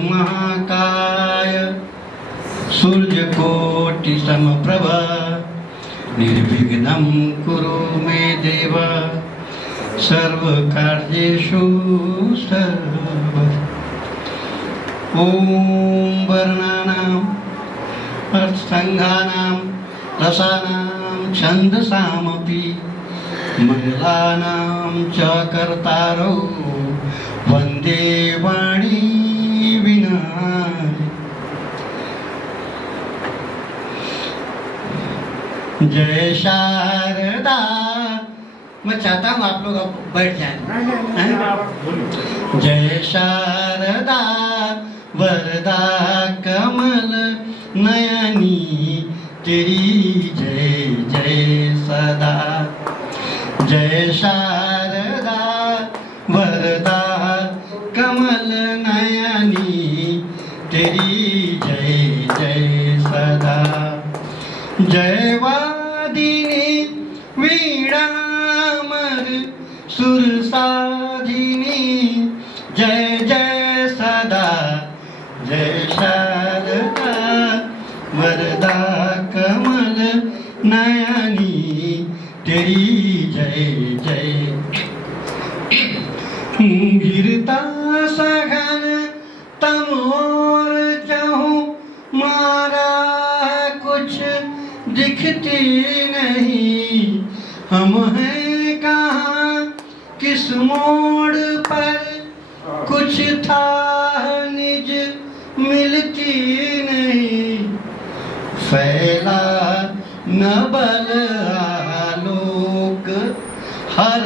महाकाय सूर्यकोटि समप्रभा निर्विघ्नं कुरु मे देव सर्वकार्येषु सर्वदा। ॐ वर्णानां अर्थसङ्घानां रसानां छन्दसामपि मंगलानां च कर्तारौ वन्दे वाणी विनायक। जय शारदा। मैं चाहता हूँ आप लोग अब बैठ जाएं। जय शारदा वरदा कमल नयनी तेरी जय जय सदा। जय शारदा वरदा कमल नयनी तेरी जय जय सदा। जय वादिनी वीणामर सुरसाधिनी जय जय सदा। जय शारदा वरदा कमल नयनी तेरी जय जय। गिरता सघन तमोर चाहूं मारा कुछ दिखती नहीं। हम हैं कहाँ किस मोड़ पर कुछ था निज मिलती नहीं। फैला न बल आलोक हर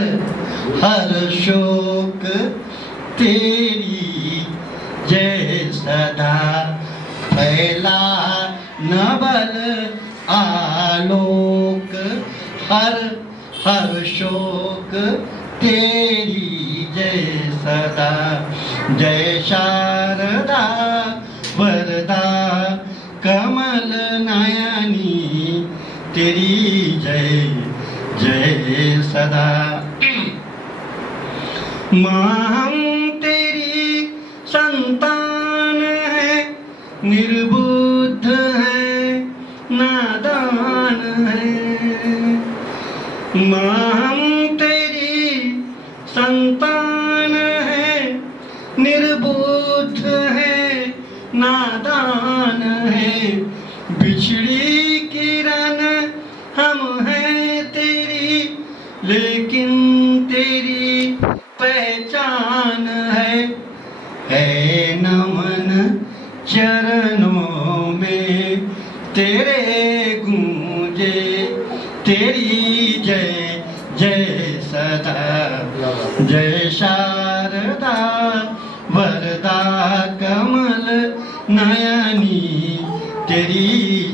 हर शोक तेरी जय सदा। फैला न बल आलोक हर हर शोक तेरी जय सदा। जय शारदा वरदा कमल नयनी तेरी जय जय सदा। माँ हम तेरी संतान है निर्बुद्ध है नादान है। माँ हम तेरी संतान है निर्बुद्ध है नादान है। बिछड़ी किरण हम हैं तेरी लेकिन तेरी पहचान है नमन चरणों में तेरे गूंजे तेरी जय जय सदा। जय शारदा वरदा कमल नयनी तेरी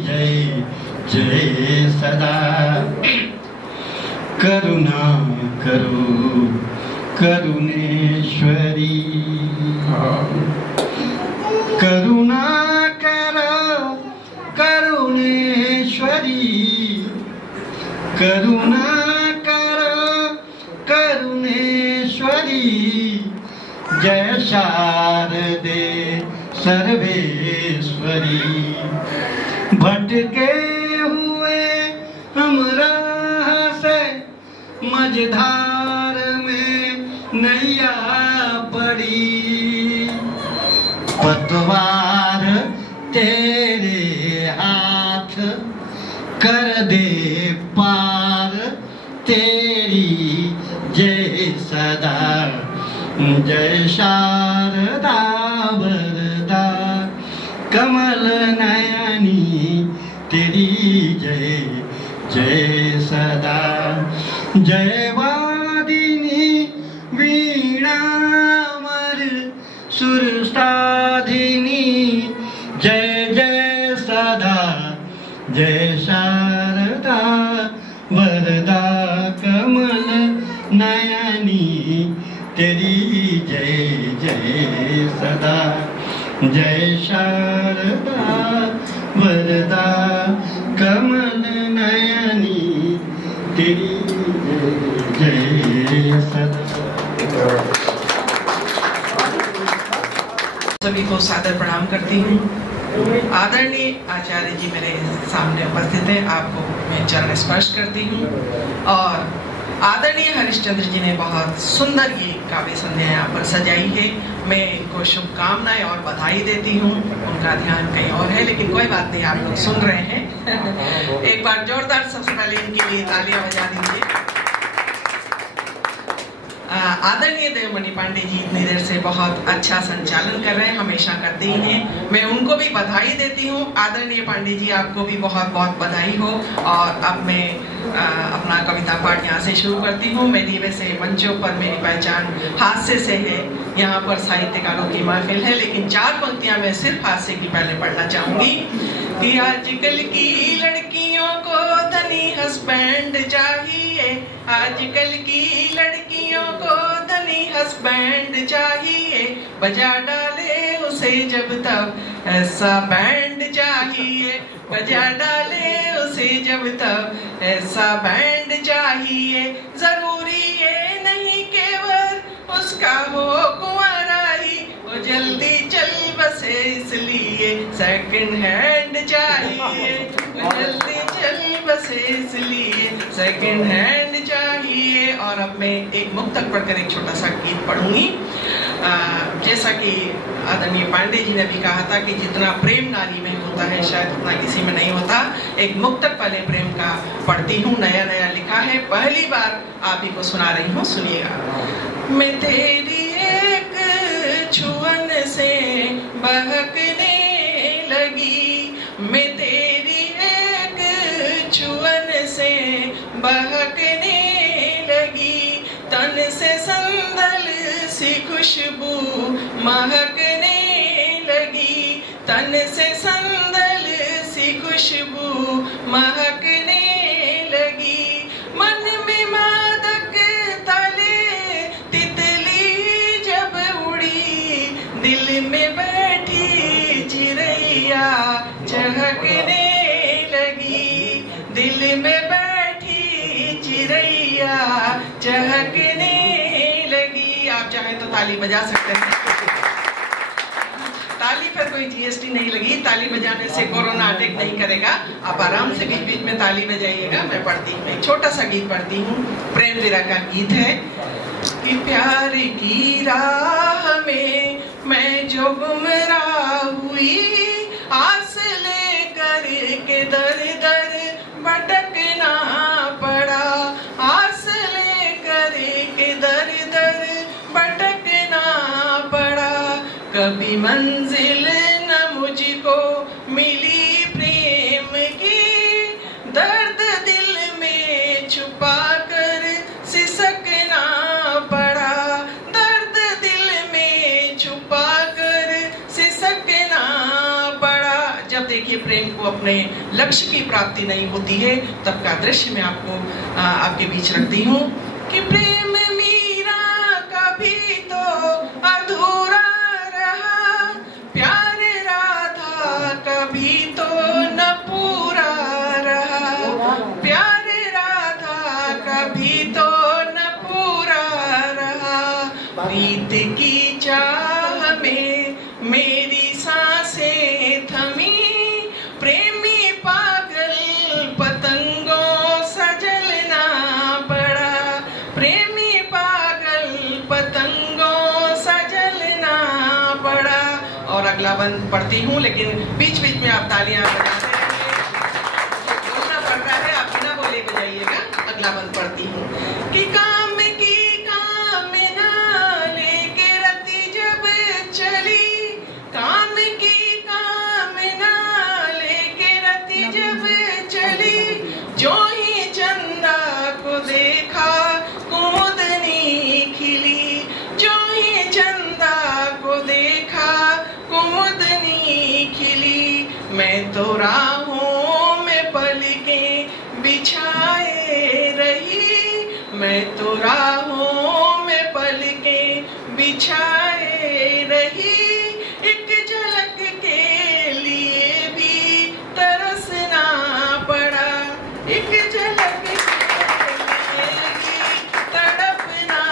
जय जय सदा। करुणा करो करुणेश्वरी करुणा करो करुणेश्वरी। करुणा करो करुणेश्वरी। जय शारदे सर्वेश्वरी। भटके हुए हम राह से मझधार में नैया पड़ी। पतवार तेरे हाथ कर दे पार तेरी जय सदा। जय शारदा वरदा कमल नयनी तेरी जय जय सदा। जय वादिनी वीणामर सुरसाधिनी जय जय सदा। जय शारदा वरदा कमल नयनी तेरी जय जय सदा। जय शारदा वरदा कमल नयनी तेरी जय जय सदा। सभी को सादर प्रणाम करती हूँ। आदरणीय आचार्य जी मेरे सामने उपस्थित हैं, आपको मैं चरण स्पर्श करती हूँ। और आदरणीय हरिश्चंद्र जी ने बहुत सुंदर ये काव्य संध्या यहाँ पर सजाई है। मैं इनको शुभकामनाएं और बधाई देती हूँ। उनका ध्यान कहीं और है, लेकिन कोई बात नहीं, आप लोग सुन रहे हैं। एक बार जोरदार सबसे पहले इनके लिए तालियां बजा दीजिए। आदरणीय देवमणि पांडे जी इतनी देर से बहुत अच्छा संचालन कर रहे हैं, हमेशा करते ही हैं। मैं उनको भी बधाई देती हूँ। आदरणीय पांडे जी, आपको भी बहुत बहुत बधाई हो। और अब मैं अपना कविता पाठ यहाँ से शुरू करती हूँ। मेरी वैसे मंचों पर मेरी पहचान हास्य से है, यहाँ पर साहित्यकारों की महफिल है, लेकिन 4 पंक्तियां मैं सिर्फ हास्य की पहले पढ़ना चाहूंगी कि आजकल की लड़कियों को धनी हस्बैंड चाहिए, आजकल की लड़कियों को धनी हस्बैंड चाहिए, बजा डाले उसे जब तब ऐसा बैंड चाहिए, बजा डाले उसे जब तब ऐसा बैंड चाहिए। जरूरी ये नहीं केवल उसका हो कुंवाराई, वो जल्दी चल बसे इसलिए सेकंड हैंड चाहिए, वो जल्दी चल बसे इसलिए सेकंड हैंड चाहिए। और अब मैं एक मुक्तक पढ़कर एक छोटा सा गीत पढ़ूंगी। जैसा कि आदरणीय पांडे जी ने भी कहा था कि जितना प्रेम नारी में होता है शायद उतना किसी में नहीं होता। एक मुक्तक पहले प्रेम का पढ़ती हूँ, नया नया लिखा है, पहली बार आप ही को सुना रही हूँ, सुनिएगा। मैं तेरी एक छुअन से बहकने लगी, मैं तेरी एक छुअन से बहकने लगी, तन से संदल सी खुशबू महकने लगी, तन से संदल सी खुशबू महकने लगी, मन में मादक तले तितली जब उड़ी, दिल में बैठी चिड़ैया चहकने लगी, दिल में बैठी चिड़ैया चहकने लगी। आप चाहें तो ताली बजा सकते हैं। ताली पर कोई जीएसटी नहीं लगी, ताली बजाने से कोरोना अटैक नहीं करेगा। आप आराम से बीच बीच में ताली बजाइएगा। मैं पढ़ती हूँ, एक छोटा सा गीत पढ़ती हूँ, प्रेम विरह का गीत है कि प्यार की राह में मैं जो गुमराह हुई, आस लेकर के दर दर भटकना पड़ा, आस लेकर के दर दर भटकना पड़ा, कभी मंजिल न मुझको मिली प्रेम की, दर्द दिल में छुपा कर सिसकना पड़ा, दर्द दिल में छुपा कर सिसकना पड़ा। जब देखिए प्रेम को अपने लक्ष्य की प्राप्ति नहीं होती है, तब का दृश्य मैं आपको आपके बीच रखती हूँ कि प्रेम मीरा का भी तो अधूरा रहा, प्यार राधा का भी तो न पूरा रहा, प्यार राधा का भी तो न पूरा रहा, प्रीत की चाह में मेरी सांसें थमी, प्रेमी पागल पतंगों सा जलना पड़ा, प्रेमी पागल पतंगों सा जलना पड़ा। और अगला बंद पढ़ती हूँ, लेकिन बीच बीच में आप तालियां बजाते रहिए, बोलना पड़ता है, आप बिना बोले बजाइएगा। अगला बंद पढ़ती हूँ कि काम की कामना लेके रति जब चली, काम की कामना लेके रति जब चली, जो ही चंदा को देखा कुमुदनी खिली, जो ही चंदा को देखा कुमुदनी खिली, मैं तो राहों में पलकें बिछाए रही, मैं तो राहों में पलकें बिछाए रही, एक झलक के लिए भी तरसना पड़ा, एक झलक के लिए भी तड़पना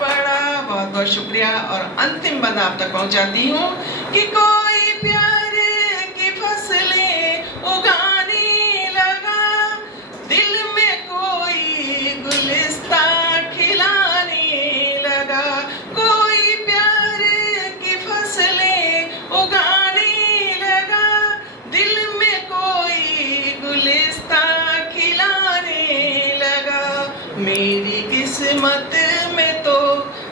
पड़ा। बहुत बहुत शुक्रिया। और अंतिम बंद आप तक पहुंचाती हूँ कि कोई प्यार की फसलें उगाने लगा, दिल में कोई गुलिस्ता खिलाने लगा। कोई प्यार की फसलें उगाने लगा, दिल में कोई गुलिस्ता खिलाने लगा। मेरी किस्मत में तो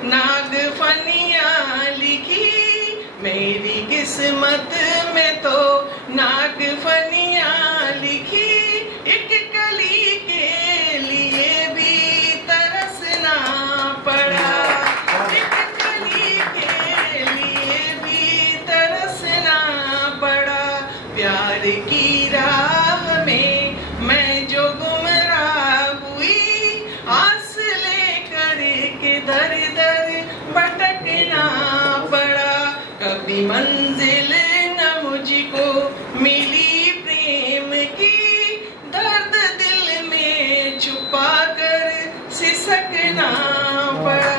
नागफनियाँ लिखी, मेरी किस्मत में तो नागफनियाँ लिखी। एक कली के लिए भी तरसना पड़ा, एक कली के लिए भी तरसना पड़ा। प्यार की राह में मैं जो गुमराह हुई, आस लेकर के दर दर भटकना पड़ा। कभी मंजिल न मुझको मिली प्रेम की, दर्द दिल में छुपा कर सिसकना पड़ा।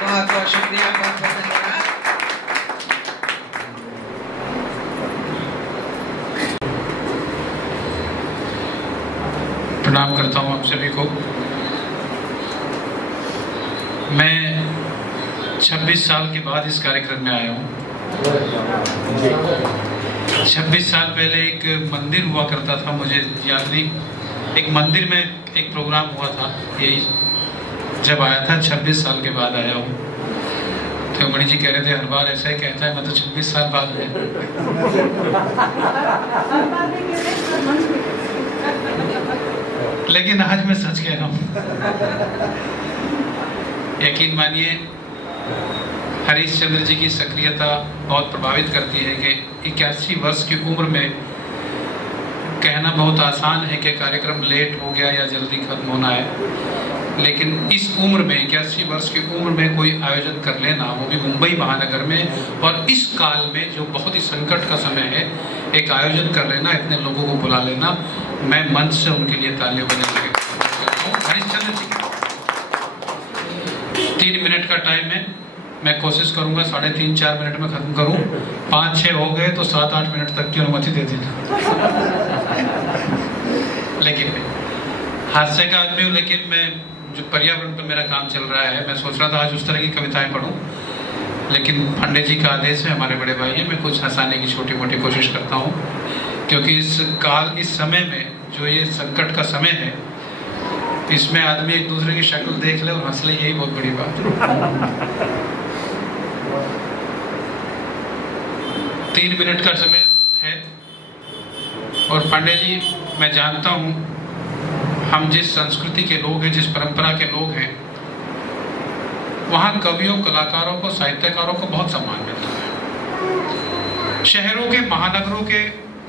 बहुत बहुत शुक्रिया, बहुत बहुत धन्यवाद। प्रणाम करता हूँ आप सभी को। मैं 26 साल के बाद इस कार्यक्रम में आया हूँ। 26 साल पहले एक मंदिर हुआ करता था, मुझे याद नहीं, एक मंदिर में एक प्रोग्राम हुआ था, यही जब आया था। 26 साल के बाद आया हूँ। तो मणि जी कह रहे थे हर बार ऐसा ही कहता है, मैं तो 26 साल बाद है। लेकिन आज मैं सच कह रहा हूँ। यकीन मानिए, हरीशचंद्र जी की सक्रियता बहुत प्रभावित करती है कि 81 वर्ष की उम्र में कहना बहुत आसान है कि कार्यक्रम लेट हो गया या जल्दी खत्म होना है, लेकिन इस उम्र में 81 वर्ष की उम्र में कोई आयोजन कर लेना, वो भी मुंबई महानगर में, और इस काल में जो बहुत ही संकट का समय है, एक आयोजन कर लेना, इतने लोगों को बुला लेना, मैं मंच से उनके लिए तालियां बजाने लगा। हरीशचंद्र जी 3 मिनट का टाइम है, मैं कोशिश करूंगा 3.5-4 मिनट में खत्म करूं। 5-6 हो गए तो 7-8 मिनट तक की अनुमति दे देना। लेकिन हास्य का आदमी हूँ, लेकिन मैं जो पर्यावरण पर मेरा काम चल रहा है, मैं सोच रहा था आज उस तरह की कविताएं पढ़ूं, लेकिन पंडित जी का आदेश है, हमारे बड़े भाई है, मैं कुछ हंसाने की छोटी मोटी कोशिश करता हूँ, क्योंकि इस समय में जो ये संकट का समय है, इसमें आदमी एक दूसरे की शक्ल देख ले और हंस ले, यही बहुत बड़ी बात है। 3 मिनट का समय है, और पांडे जी, मैं जानता हूं हम जिस संस्कृति के लोग हैं, जिस परंपरा के लोग हैं, वहां कवियों, कलाकारों को, साहित्यकारों को बहुत सम्मान मिलता है। शहरों के, महानगरों के,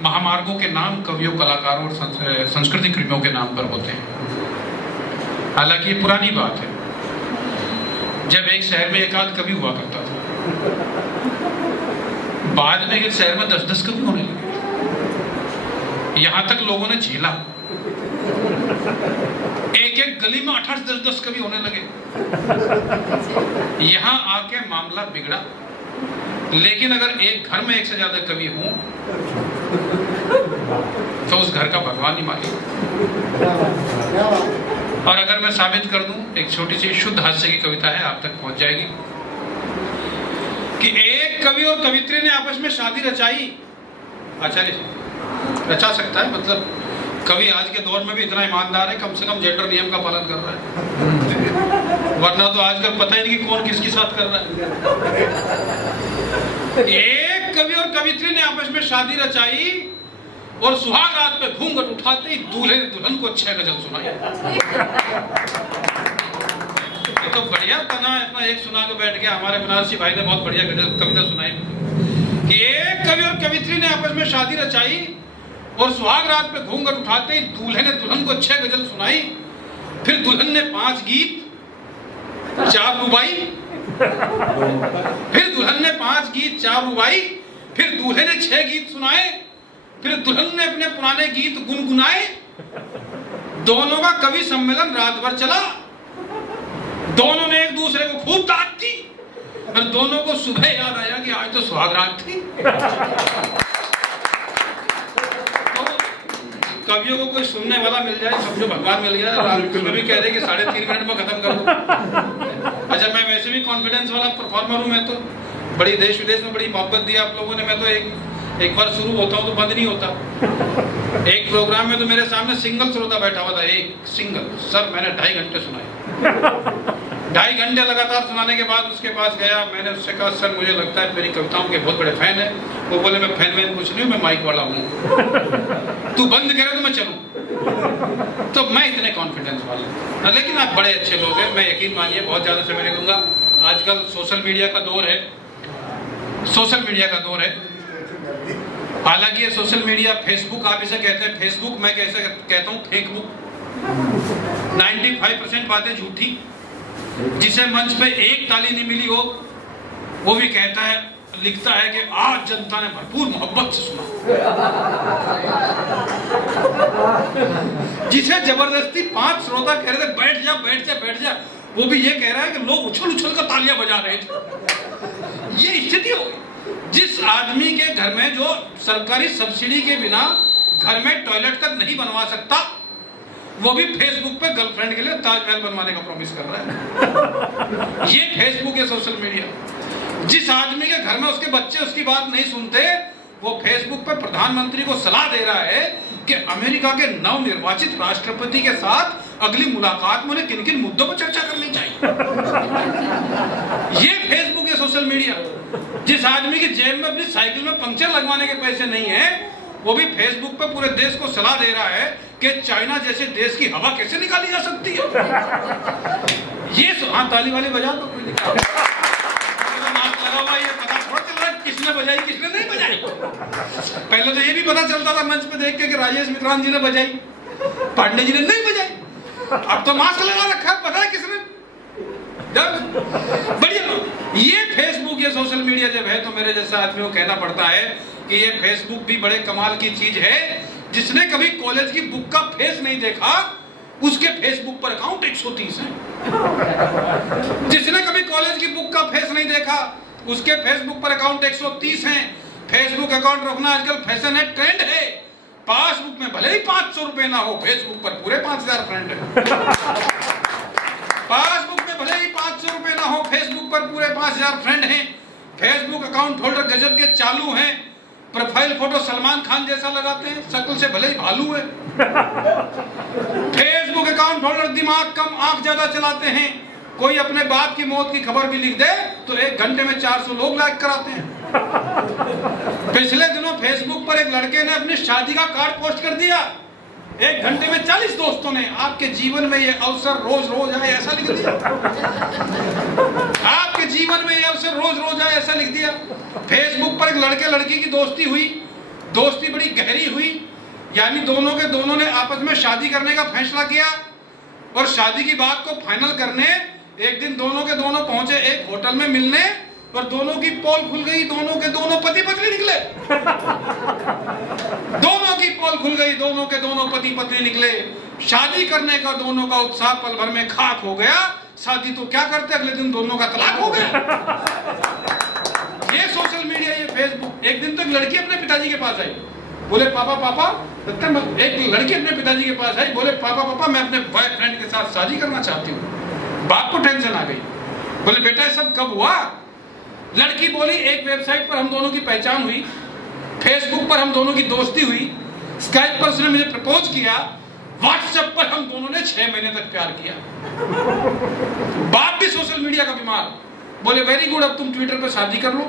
महामार्गों के नाम कवियों, कलाकारों और सांस्कृतिक कृमियों के नाम पर होते हैं। हालांकि ये पुरानी बात है, जब एक शहर में एक आध कवि हुआ करता था, बाद में एक शहर में 10-10 कवि होने लगे। यहां तक लोगों ने झेला, एक गली में 8-10 कवि होने लगे। यहां आके मामला बिगड़ा। लेकिन अगर एक घर में 1 से ज्यादा कवि हों तो उस घर का भगवान ही मालिक। और अगर मैं साबित कर दूं, एक छोटी सी शुद्ध हास्य की कविता है, आप तक पहुंच जाएगी, कि एक कवि और कवित्री ने आपस में शादी रचाई। आचार्य जी, रचा सकता है, मतलब कवि आज के दौर में भी इतना ईमानदार है, कम से कम जेंडर नियम का पालन कर रहा है, वरना तो आजकल पता ही नहीं कि कौन किसके साथ कर रहा है। एक कवि और कवित्री ने आपस में शादी रचाई, और सुहाग रात पे घूंघट उठाते ही दूल्हे ने दुल्हन को 6 गजल सुनाई। ये तो बढ़िया बना, अपना एक सुना के बैठ गया। हमारे बनारसी भाई ने बहुत बढ़िया कविता सुनाई कि एक कवि और कवित्री ने आपस में शादी रचाई, और सुहाग रात पे घूंघट उठाते ही दूल्हे ने दुल्हन को 6 गजल सुनाई। फिर दुल्हन ने 5 गीत 4 रुबाई, फिर दुल्हन ने 5 गीत 4 रुबाई, फिर दूल्हे ने 6 गीत सुनाए, फिर दुल्हन ने अपने पुराने गीत गुनगुनाए। दोनों का कवि सम्मेलन रात भर चला। दोनों ने एक दूसरे को खूब दाद दी, फिर दोनों को सुबह याद आया कि आज तो सुहाग रात थी। तो कवियों को कोई सुनने वाला मिल जाए, समझो भगवान मिल गया। तुम्हें भी कह दे कि 3.5 मिनट में खत्म कर दो। अच्छा, मैं वैसे भी कॉन्फिडेंस वाला परफॉर्मर हूँ। मैं तो बड़ी देश विदेश में बड़ी मोहब्बत दी आप लोगों ने। मैं तो एक बार शुरू होता हूँ तो बंद नहीं होता। एक प्रोग्राम में तो मेरे सामने सिंगल श्रोता बैठा हुआ था, एक सिंगल। सर मैंने 2.5 घंटे सुनाए। 2.5 घंटे लगातार सुनाने के बाद उसके पास गया। मैंने उससे कहा सर मुझे लगता है मेरी कविताओं के बहुत बड़े फैन है। वो बोले मैं फैन वैन कुछ नहीं हूँ, मैं माइक वाला हूँ। तू बंद करे तो मैं चलूँ। तो मैं इतने कॉन्फिडेंस वाला हूँ। लेकिन आप बड़े अच्छे लोग हैं, मैं यकीन मानिए बहुत ज्यादा समय नहीं दूंगा। आजकल सोशल मीडिया का दौर है, सोशल मीडिया का दौर है। हालांकि ये सोशल मीडिया, फेसबुक आप इसे कहते हैं, फेसबुक मैं कैसे कहता हूँ फेकबुक। 95% बातें झूठी। जिसे मंच पे एक ताली नहीं मिली हो वो भी कहता है, लिखता है कि आज जनता ने भरपूर मोहब्बत से सुना। जिसे जबरदस्ती 5 श्रोता कह रहे थे बैठ जा बैठ जा बैठ जा, वो भी ये कह रहा है कि लोग उछल उछल कर तालियां बजा रहे थे। ये स्थिति हो गई। जिस आदमी के घर में जो सरकारी सब्सिडी के बिना घर में टॉयलेट तक नहीं बनवा सकता, वो भी फेसबुक पे गर्लफ्रेंड के लिए ताजमहल बनवाने का प्रॉमिस कर रहा है। ये फेसबुक है, सोशल मीडिया। जिस आदमी के घर में उसके बच्चे उसकी बात नहीं सुनते, वो फेसबुक पे प्रधानमंत्री को सलाह दे रहा है कि अमेरिका के नवनिर्वाचित राष्ट्रपति के साथ अगली मुलाकात में उन्हें किन किन मुद्दों पर चर्चा करनी चाहिए। ये फेसबुक है, सोशल मीडिया। जिस आदमी की जेब में अपनी साइकिल में पंक्चर लगवाने के पैसे नहीं है, वो भी फेसबुक पे पूरे देश को सलाह दे रहा है कि चाइना जैसे देश की हवा कैसे निकाली जा सकती है। ये ताली वाली बजा तो कोई निकाल लगा हुआ, ये पता थोड़ा चल रहा है किसने बजाई किसने नहीं बजाई। पहले तो ये भी पता चलता था मंच पे देख के कि राजेश मित्रान जी ने बजाई, पांडे जी ने नहीं बजाई। अब तो मास्क लगा रखा है, पता है किसने। बढ़िया। ये फेसबुक, ये सोशल मीडिया जब है तो मेरे जैसा आदमी को कहना पड़ता है कि ये फेसबुक भी बड़े कमाल की चीज है। जिसने कभी कॉलेज की बुक का फेस नहीं देखा, उसके फेसबुक पर अकाउंट 130 है। जिसने कभी कॉलेज की बुक का फेस नहीं देखा, उसके फेसबुक पर अकाउंट 130 हैं। फेसबुक अकाउंट रखना आजकल फैशन है, ट्रेंड है। पासबुक में भले ही 500 रुपए ना हो, फेसबुक पर पूरे 5000 फ्रेंड है। पासबुक में भले ही 500 रुपए ना हो, फेसबुक पर पूरे 5000 फ्रेंड हैं। फेसबुक अकाउंट होल्डर गजब के चालू हैं। प्रोफाइल फोटो सलमान खान जैसा लगाते हैं, शक्ल से भले ही भालू है। फेसबुक अकाउंट होल्डर दिमाग कम आंख ज्यादा चलाते हैं। कोई अपने बाप की मौत की खबर भी लिख दे तो 1 घंटे में 400 लोग लाइक कराते हैं। पिछले दिनों फेसबुक पर एक लड़के ने अपनी शादी का कार्ड पोस्ट कर दिया। 1 घंटे में 40 दोस्तों ने आपके जीवन में ये अवसर रोज रोज आए ऐसा लिख दिया। आपके जीवन में ये अवसर रोज रोज आए ऐसा लिख दिया। फेसबुक पर एक लड़के लड़की की दोस्ती हुई, दोस्ती बड़ी गहरी हुई, यानी दोनों ने आपस में शादी करने का फैसला किया। और शादी की बात को फाइनल करने एक दिन दोनों के दोनों पहुंचे एक होटल में मिलने, और दोनों की पोल खुल गई। दोनों के दोनों पति पत्नी निकले। दोनों की पोल खुल गई, दोनों के दोनों पति पत्नी निकले। शादी करने का दोनों का उत्साह पल भर में खाक हो गया। शादी तो क्या करते, अगले दिन दोनों का तलाक हो गया। ये सोशल मीडिया, ये फेसबुक। एक दिन तो एक लड़की अपने पिताजी के पास आई, बोले पापा पापा। एक लड़की अपने पिताजी के पास आई, बोले पापा पापा मैं अपने बॉयफ्रेंड के साथ शादी करना चाहती हूँ। बाप को टेंशन आ गई, बोले बेटा ये सब कब हुआ। लड़की बोली एक वेबसाइट पर हम दोनों की पहचान हुई, फेसबुक पर हम दोनों की दोस्ती हुई, स्काइप पर उसने मुझे प्रपोज किया, व्हाट्सएप पर हम दोनों ने 6 महीने तक प्यार किया। बाप भी सोशल मीडिया का बीमार, बोले वेरी गुड, अब तुम ट्विटर पर शादी कर लो,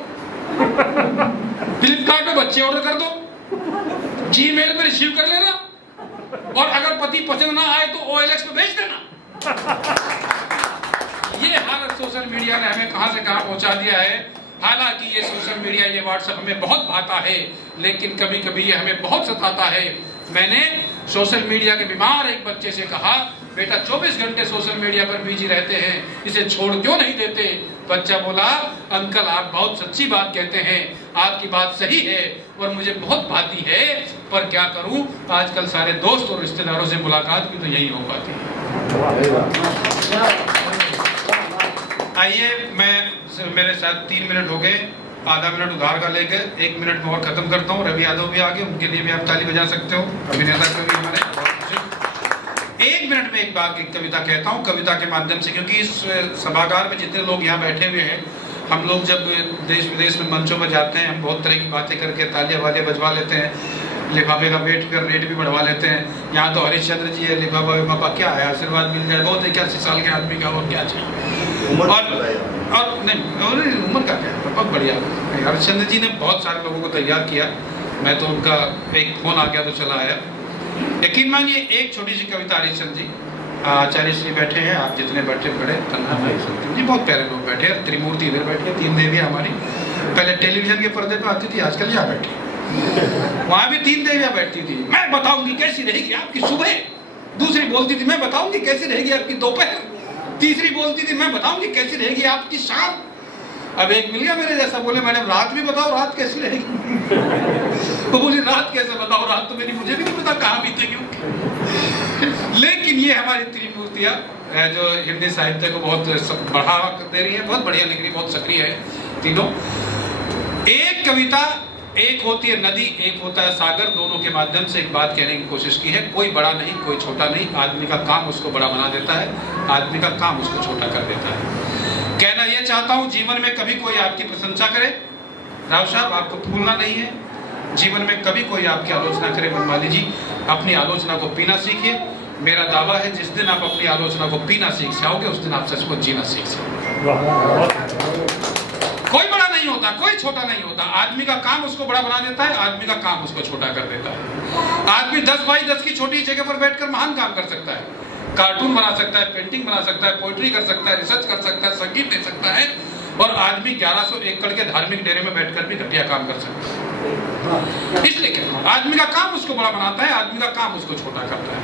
फ्लिपकार्ट पे बच्चे ऑर्डर कर दो, जीमेल पे रिसीव कर लेना, और अगर पति पसंद ना आए तो OLX पे भेज देना। ये हालत सोशल मीडिया ने हमें कहां से कहां पहुंचा दिया है। हालांकि ये सोशल मीडिया, ये व्हाट्सएप हमें बहुत भाता है, लेकिन कभी कभी ये हमें बहुत सताता है। मैंने सोशल मीडिया के बीमार एक बच्चे से कहा, बेटा 24 घंटे सोशल मीडिया पर बिजी रहते हैं, इसे छोड़ क्यों नहीं देते। बच्चा बोला अंकल आप बहुत सच्ची बात कहते हैं, आपकी बात सही है और मुझे बहुत भाती है, पर क्या करूं, आजकल सारे दोस्त और रिश्तेदारों से मुलाकात भी तो यही हो पाती है। आइए मैं मेरे साथ 3 मिनट हो गए, आधा मिनट उधार का लेकर 1 मिनट में और खत्म करता हूँ। रवि यादव भी आ गए, उनके लिए भी आप ताली बजा सकते हो, अभिनेता को भी हमारे। 1 मिनट में एक बात, एक कविता कहता हूँ, कविता के माध्यम से, क्योंकि इस सभागार में जितने लोग यहाँ बैठे हुए हैं, हम लोग जब देश विदेश में मंचों पर जाते हैं, हम बहुत तरह की बातें करके तालियां वालियां बजवा लेते हैं, लिफाफे का वेट कर रेट भी बढ़वा लेते हैं। यहाँ तो हरिश्चंद्र जी है, लिफाफा विफाफा क्या है, आशीर्वाद मिल जाए, बहुत 81 साल के आदमी का और क्या चाहिए। और नहीं, उम्र का क्या है, बहुत बढ़िया। हरिश्चंद्र जी ने बहुत सारे लोगों को तैयार किया, मैं तो उनका एक फोन आ गया तो चला आया। यकीन मानिए, एक छोटी सी कविता हरिश्चंद्र जी, आचार्य श्री बैठे हैं, आप जितने बैठे बड़े, तन्हा भाई जी, बहुत प्यारे लोग बैठे हैं, त्रिमूर्ति इधर बैठे हैं, 3 देवियां हमारी पहले टेलीविजन के पर्दे पे आती थी, आजकल यहाँ बैठी, वहां भी 3 देवियां बैठती थी। मैं बताऊंगी कैसी रहेगी आपकी सुबह, दूसरी बोलती थी मैं बताऊंगी कैसी रहेगी आपकी दोपहर, तीसरी बोलती थी मैं बताऊंगी कैसी रहेगी आपकी शाम। अब एक मिल गया मेरे जैसा, बोले मैडम रात भी बताओ, रात कैसी रहेगी। तो बोली रात कैसे बताओ, रात तो मेरी मुझे भी नहीं पता कहाँ बीतेगी। लेकिन ये हमारी त्रिमूर्तियां जो हिंदी साहित्य को बहुत बढ़ावा दे रही है, बहुत बढ़िया लिख रही है, बहुत सक्रिय है तीनों। एक कविता, एक होती है नदी, एक होता है सागर, दोनों के माध्यम से एक बात कहने की कोशिश की है। कोई बड़ा नहीं, कोई छोटा नहीं, आदमी का काम उसको बड़ा बना देता है, आदमी का काम उसको छोटा कर देता है। कहना यह चाहता हूं, जीवन में कभी कोई आपकी प्रशंसा करे, राव साहब आपको भूलना नहीं है, जीवन में कभी कोई आपकी आलोचना करे, बनमाली जी अपनी आलोचना को पीना सीखिए। मेरा दावा है जिस दिन आप अपनी आलोचना को पीना सीख जाओगे, उस दिन आप सचमुच जीना सीख जाओगे। कोई बड़ा नहीं होता, कोई छोटा नहीं होता, आदमी का काम उसको बड़ा बना देता है, आदमी का काम उसको छोटा कर देता है। आदमी 10 बाई 10 की छोटी जगह पर बैठकर महान काम कर सकता है, कार्टून बना सकता है, पेंटिंग बना सकता है, पोइट्री कर सकता है, रिसर्च कर सकता है, संगीत दे सकता है, और आदमी 1100 एकड़ के धार्मिक डेरे में बैठकर भी घटिया काम कर सकता है। इसलिए कहता हूं, आदमी का काम उसको बड़ा बनाता है, आदमी का काम उसको छोटा करता है।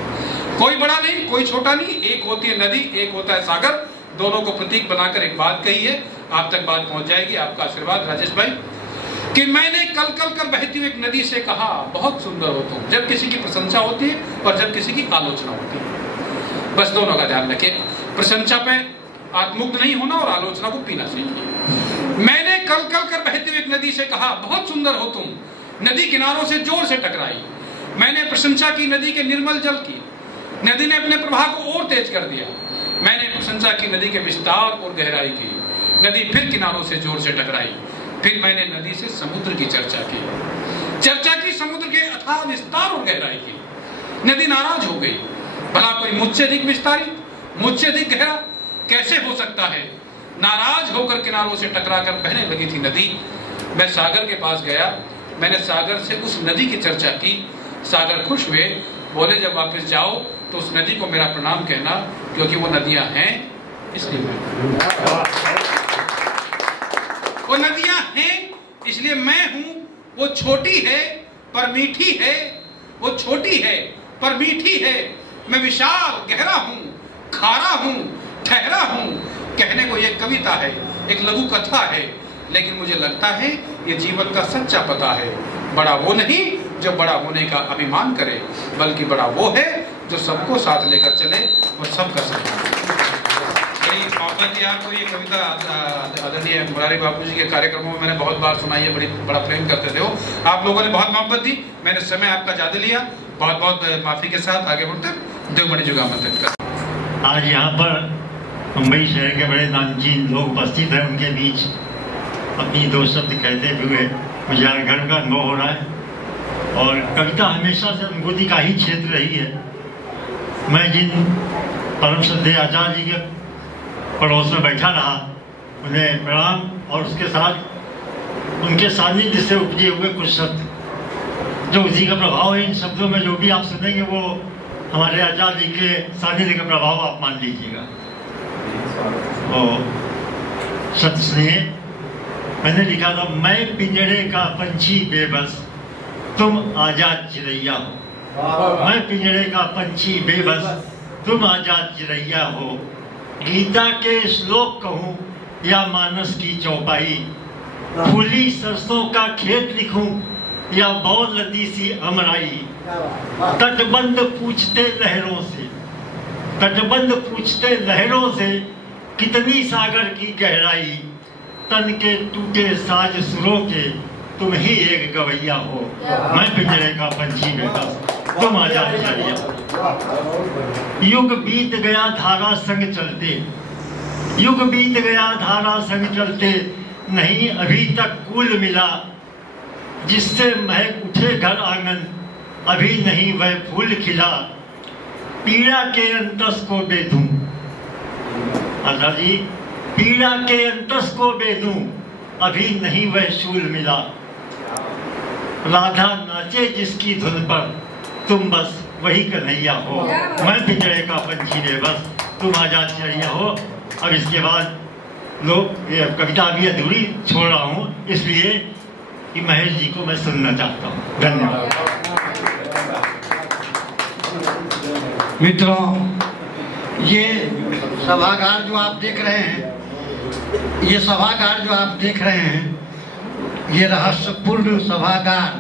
कोई बड़ा नहीं, कोई छोटा नहीं, एक होती है नदी, एक होता है सागर, दोनों को प्रतीक बनाकर एक बात कही है, आप तक बात पहुंच जाएगी, आपका आशीर्वाद राजेश भाई। कि मैंने कल कल कर बहती हुई एक नदी से कहा, बहुत सुंदर हो तुम, जब किसी की प्रशंसा होती है और जब किसी की आलोचना होती है, बस दोनों का ध्यान रखिए। प्रशंसा पे आत्मुग्ध नहीं होना और आलोचना को पीना सीखिए। मैंने कल कल कर बहती हुई एक नदी से कहा, बहुत सुंदर हो तुम, नदी किनारों से जोर से टकराई। मैंने प्रशंसा की नदी के निर्मल जल की, नदी ने अपने प्रवाह को और तेज कर दिया। मैंने प्रशंसा की नदी के विस्तार और गहराई की, नदी फिर किनारों से जोर से टकराई। फिर मैंने नदी से समुद्र की चर्चा की समुद्र के अथाह विस्तार और गहराई की। नदी नाराज हो गई, भला कोई मुझसे अधिक विस्तारित, मुझसे अधिक गहरा कैसे हो सकता है। नाराज होकर किनारों से टकराकर बहने लगी थी नदी। मैं सागर के पास गया, मैंने सागर से उस नदी की चर्चा की। सागर खुश हुए, बोले जब वापस जाओ तो उस नदी को मेरा प्रणाम कहना, क्योंकि वो नदियां हैं इसलिए वो नदियां हैं इसलिए मैं हूं। वो छोटी है पर मीठी है, वो छोटी है पर मीठी है। मैं विशाल गहरा हूं, खारा हूं, ठहरा हूं। कहने को ये कविता है, एक लघु कथा है, लेकिन मुझे लगता है ये जीवन का सच्चा पता है। बड़ा वो नहीं जो बड़ा होने का अभिमान करे, बल्कि बड़ा वो है जो सबको साथ लेकर चले और सबका साथ। बड़ी मोहब्बत थी आपको ये कविता, आदरणीय मुरारी बापू जी के कार्यक्रमों में मैंने बहुत बार सुनाई है, बड़ा प्रेम करते थे वो। आप लोगों ने बहुत मोहब्बत दी, मैंने समय आपका ज्यादा लिया, बहुत बहुत माफी के साथ आगे बढ़ते देवमणि जुगा आमंत्रित कर। आज यहाँ पर मुंबई शहर के बड़े नामचीन लोग उपस्थित हैं, उनके बीच अपनी 2 शब्द कहते हुए मुझे गर्व का अनुभव हो रहा है। और कविता हमेशा से अनुभूति का ही क्षेत्र रही है। मैं जिन परम श्रद्धेय आचार्य जी के पड़ोस में बैठा रहा, उन्हें प्रणाम, और उसके साथ उनके सानिध्य से उपजे हुए कुछ शब्द जो उसी का प्रभाव है। इन शब्दों में जो भी आप सुनेंगे वो हमारे आचार्य जी के सानिध्य का प्रभाव आप मान लीजिएगा। तो शब्द सुनिए, मैंने लिखा था, मैं पिंजरे का पंछी बेबस, तुम आजाद चिड़ैया हो। मैं पिंजरे का पंछी बेबस, तुम आजाद चिड़ैया हो। गीता के श्लोक कहूँ या मानस की चौपाई, फूली सरसों का खेत लिखूं या बौर लती सी अमराई। तटबंध पूछते लहरों से, तटबंध पूछते लहरों से, कितनी सागर की गहराई। तन के टूटे साज सुरों के तुम ही एक गवैया हो। मैं पिंजरे का पंछी बेबस, तुम आजाद चलिया। युग बीत गया धारा संग चलते, युग बीत गया धारा संग चलते, नहीं अभी तक कुल मिला जिससे महक उठे घर आंगन, अभी नहीं वह फूल खिला, पीड़ा के अंतस को बेदूं। आजा जी, पीड़ा के अंतस को बेदूं, अभी नहीं वह शूल मिला। राधा नाचे जिसकी धुन पर, तुम बस वही कन्हैया हो। मैं पिंजरे का पंछी बेबस, तुम आजाद चढ़िया हो। अब इसके बाद लोग ये कविता भी अधूरी छोड़ रहा हूँ, इसलिए कि महेश जी को मैं सुनना चाहता हूँ। धन्यवाद। मित्रों, ये सभागार जो आप देख रहे हैं, ये सभागार जो आप देख रहे हैं, ये रहस्यपूर्ण सभागार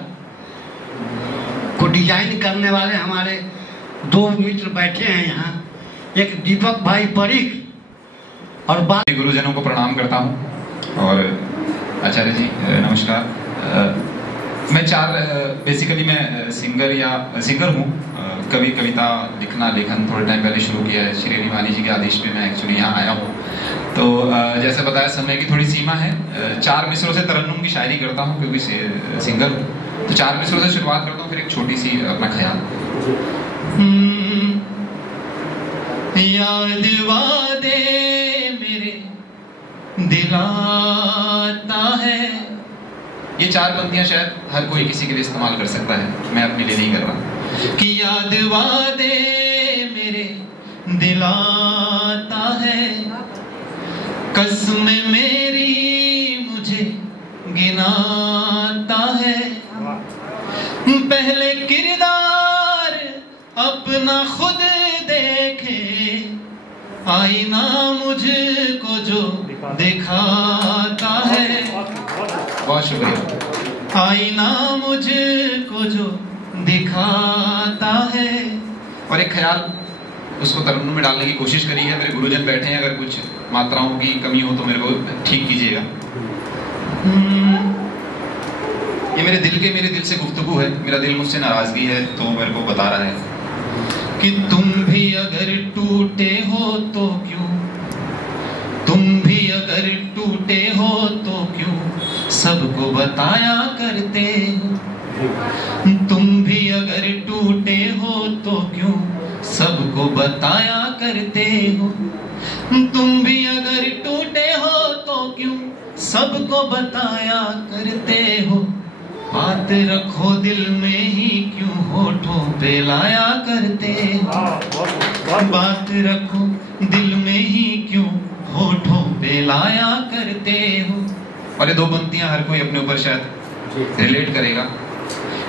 को डिजाइन करने वाले हमारे दो मित्र बैठे हैं यहाँ। एक दीपक भाई परीख और बात। गुरुजनों को प्रणाम करता हूँ और आचार्य जी नमस्कार। मैं बेसिकली मैं सिंगर हूँ। कभी कविता लिखना लेखन थोड़े टाइम पहले शुरू किया है। श्री रिवानी जी के आदेश पे मैं एक्चुअली यहाँ आया हूँ। तो जैसे बताया समय की थोड़ी सीमा है। 4 मिसरों से तरन्नुम की शायरी करता हूँ क्योंकि सिंगर हूँ। तो 4 मिसरों से शुरुआत करता हूँ, फिर एक छोटी सी अपना ख्याल। याद वादे मेरे दिलाता है। ये 4 पंक्तियां शायद हर कोई किसी के लिए इस्तेमाल कर सकता है, मैं अपने लिए नहीं कर रहा। कि याद वादे मेरे दिलाता है, कसम मेरी मुझे गिनाता है। पहले किरदार अपना खुद देखे, आईना मुझको जो दिखाता है। बहुत शुक्रिया। आईना मुझको जो दिखाता है। और एक ख्याल उसको तरन्नुम में डालने की कोशिश करी है। मेरे गुरुजन बैठे हैं, अगर कुछ मात्राओं की कमी हो तो मेरे को ठीक कीजिएगा। ये मेरे दिल से गुफ्तगू है। मेरा दिल मुझसे नाराजगी है तो मेरे को बता रहा है कि तुम भी अगर टूटे हो तो क्यों, तुम भी अगर टूटे हो तो क्यों सबको बताया करते हो। तुम भी अगर टूटे हो तो क्यों सबको बताया करते हो। तुम भी अगर टूटे हो तो क्यों सबको बताया करते हो। बात रखो दिल में ही क्यों होठों पे लाया करते हो। बात रखो दिल में ही क्यों होठों पे लाया करते हो। और ये 2 पंक्तियां हर कोई अपने ऊपर शायद रिलेट करेगा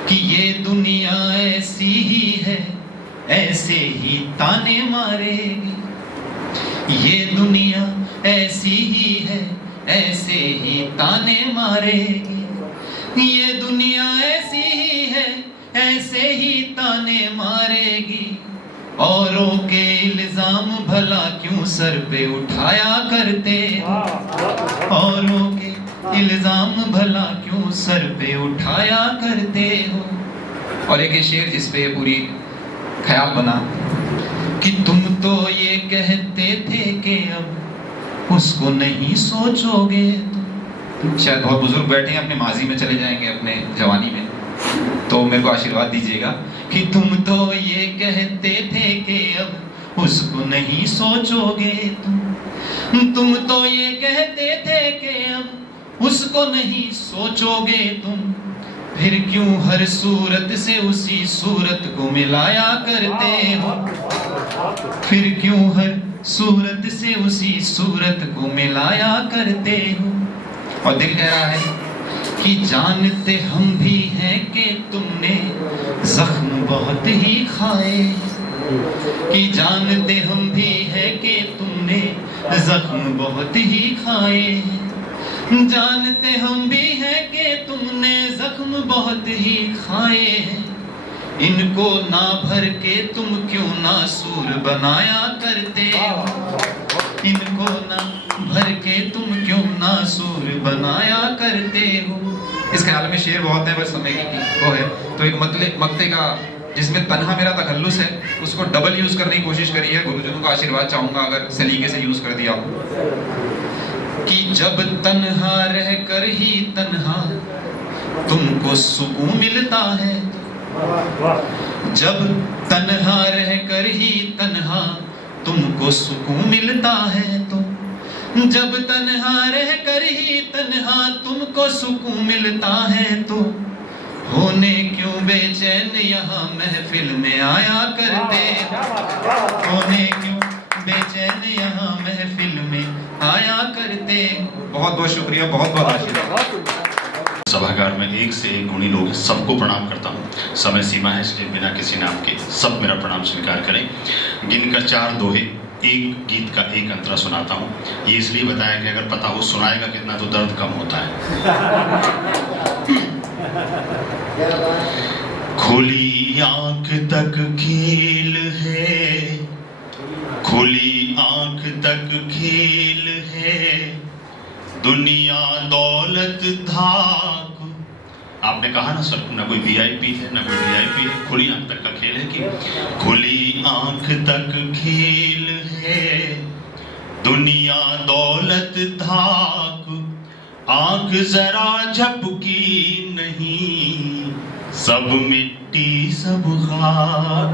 कि ये दुनिया ऐसी ही है, ऐसे ही ताने मारेगी। ये दुनिया ऐसी ही है, ऐसे ही ताने मारेगी। ये दुनिया ऐसी ही है, ऐसे ही ताने मारेगी। औरों के इल्जाम भला क्यों सर पे उठाया करते हो। औरों के इल्जाम भला क्यों सर पे उठाया करते हो। और एक शेर जिस पे पूरी ख्याल बना कि तुम तो ये कहते थे कि अब उसको नहीं सोचोगे। शायद बहुत बुजुर्ग बैठे हैं, अपने माजी में चले जाएंगे, अपने जवानी में, तो मेरे को आशीर्वाद दीजिएगा कि तुम तो ये कहते थे कि अब उसको नहीं सोचोगे। तुम तो ये कहते थे कि अब उसको नहीं सोचोगे तुम, फिर क्यों हर सूरत से उसी सूरत को मिलाया करते हो। फिर क्यों हर सूरत से उसी सूरत को मिलाया करते हो। और दिल कह रहा है कि जानते हम भी हैं कि तुमने जख्म बहुत ही खाए। कि जानते हम भी हैं कि तुमने जख्म बहुत ही खाए। जानते हम भी हैं कि तुमने जख्म बहुत ही खाए हैं। इनको ना भर के तुम क्यों ना सूर बनाया करते हो। इनको ना भर के तुम क्यों नासूर बनाया करते हो। इस ख्याल में शेर बहुत है, बस समय की वो है। तो एक मक्ते का जिसमें तन्हा मेरा तखल्लुस है, उसको डबल यूज करने की कोशिश करी है। गुरुजनों का आशीर्वाद चाहूंगा अगर सलीके से यूज कर दिया हो। कि जब तन्हा रह कर ही तन्हा तुमको सुकून मिलता है, जब तन्हा रह कर ही तन्हा तुमको सुकून मिलता है, तो जब तन्हा रह कर ही तन्हा तुमको सुकून मिलता है, तो होने क्यों बेचैन यहाँ महफिल में आया करते, होने क्यों बेचैन यहाँ महफिल में आया करते। बहुत बहुत शुक्रिया, बहुत बहुत आशीर्वाद। सभागार में एक से एक गुणी लोग, सबको प्रणाम करता हूँ। समय सीमा है इसलिए बिना किसी नाम के सब मेरा प्रणाम स्वीकार करें। गिनकर 4 दोहे, एक गीत का एक अंतरा सुनाता हूँ। ये इसलिए बताया कि अगर पता हो सुनाएगा कितना तो दर्द कम होता है। खुली आंख तक खेल है, खुली आंख तक खेल है, दुनिया दौलत धाक। आपने कहा ना सर, ना कोई वीआईपी है ना कोई वीआईपी है, खुली आंख तक का खेल है। कि खुली आंख तक खेल है, दुनिया दौलत धाक। आंख जरा झपकी नहीं, सब मिट्टी सब खाक।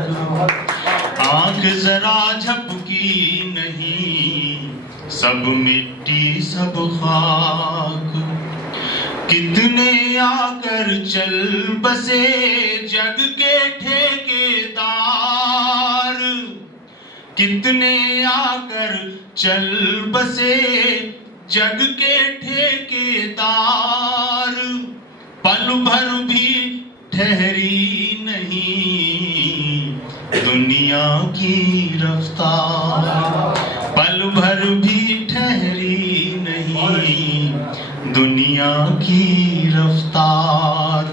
आंख जरा झपकी नहीं, सब मिट्टी सब खाक। कितने आकर चल बसे जग के ठेकेदार, कितने आकर चल बसे जग के ठेकेदार। पल भर भी ठहरी नहीं दुनिया की रफ्तार, पल भर भी ठहरी नहीं दुनिया की रफ्तार।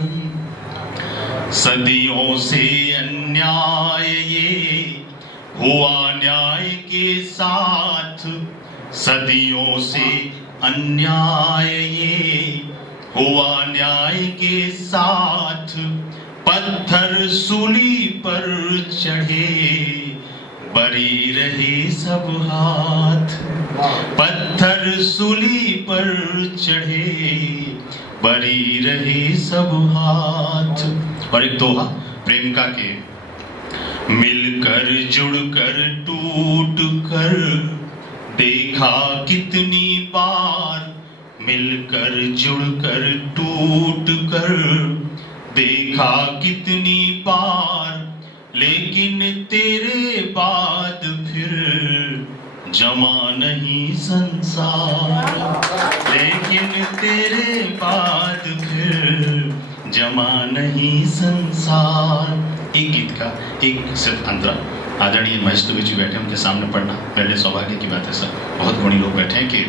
सदियों से अन्याय ये हुआ न्याय के साथ, सदियों से अन्याय ये हुआ न्याय के साथ। पत्थर सूली पर चढ़े बरी रहे सब हाथ, पत्थर सूली पर चढ़े बरी रहे सब हाथ। और एक दोहा प्रेमिका के, मिलकर जुड़कर टूट कर देखा कितनी बार, मिलकर जुड़कर टूट कर देखा कितनी बार। लेकिन तेरे बाद फिर जमा नहीं संसार, लेकिन तेरे बाद फिर जमा नहीं संसार। एक गीत का एक सिर्फ अंतरा। आदरणीय महेश दुबे जी बैठे, उनके सामने पढ़ना पहले सौभाग्य की बात है सर। बहुत गुणी लोग बैठे हैं कि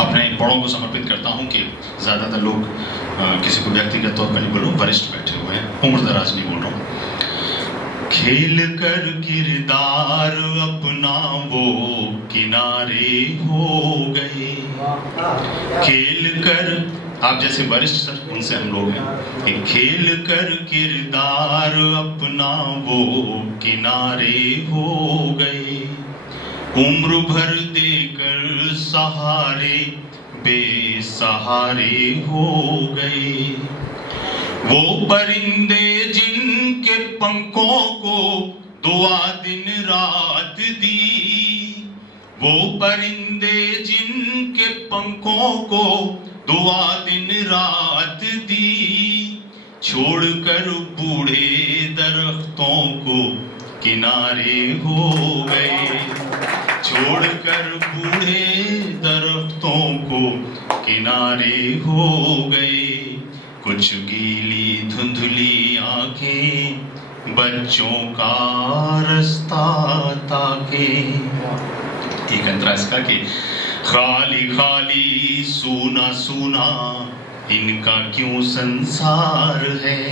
अपने बड़ों को समर्पित करता हूं कि ज्यादातर लोग किसी को व्यक्तिगत तौर पर नहीं बोल रहा हूं, वरिष्ठ बैठे हुए हैं, उम्र दराज नहीं बोल रहा हूं। खेल कर किरदार अपना वो किनारे हो गए, खेल कर, आप जैसे वरिष्ठ सर उनसे हम लोग हैं कि खेल कर किरदार अपना वो किनारे हो गए। उम्र भर देकर सहारे बेसहारे हो गए। वो परिंदे जिनके पंखों को दुआ दिन रात दी, वो परिंदे जिनके पंखों को दुआ दिन रात दी। छोड़कर बूढ़े दरख्तों को किनारे हो गए, छोड़कर बूढ़े दरख्तों को किनारे हो गए। कुछ गीली धुंधली आंखें बच्चों का रास्ता ताके। एक अंतरा इसका कि खाली खाली सूना सूना इनका क्यों संसार है,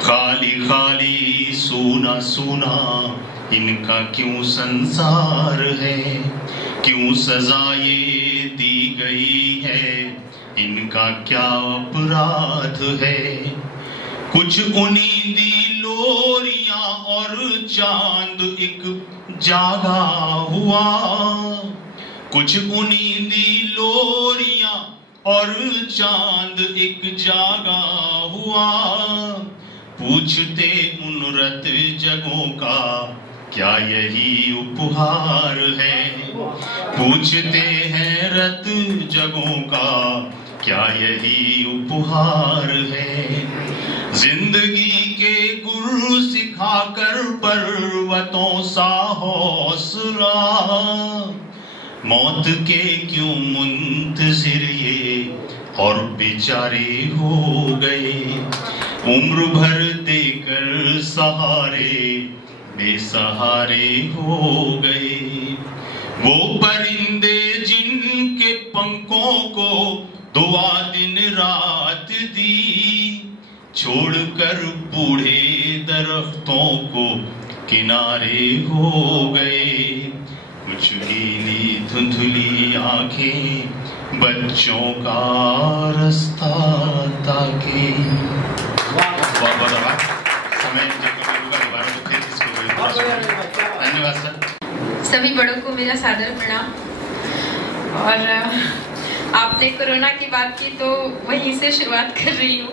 खाली खाली सूना सूना इनका क्यों संसार है। क्यों सजाएं दी गई है, इनका क्या अपराध है। कुछ उन्नीदी लोरियां और चांद एक जागा हुआ, कुछ उन्नीदी लोरियां और चांद एक जागा हुआ। पूछते उन रत जगों का क्या यही उपहार है, पूछते हैं रत जगों का क्या यही उपहार है। जिंदगी के गुर सिखाकर पर्वतों सा हौसला, मौत के क्यों मुंतजिर ये और बेचारे हो गए। उम्र भर देकर सहारे बेसहारे हो गए। वो परिंदे जिनके पंखों को दुआ दिन रात दी, छोड़कर बूढ़े दरख्तों को किनारे हो गए। कुछ गीली धुंधली आंखें बच्चों का रास्ता ताके। समय धन्यवाद सर। सभी बड़ों को मेरा सादर प्रणाम। और आपने कोरोना की बात की तो वहीं से शुरुआत कर रही हूँ।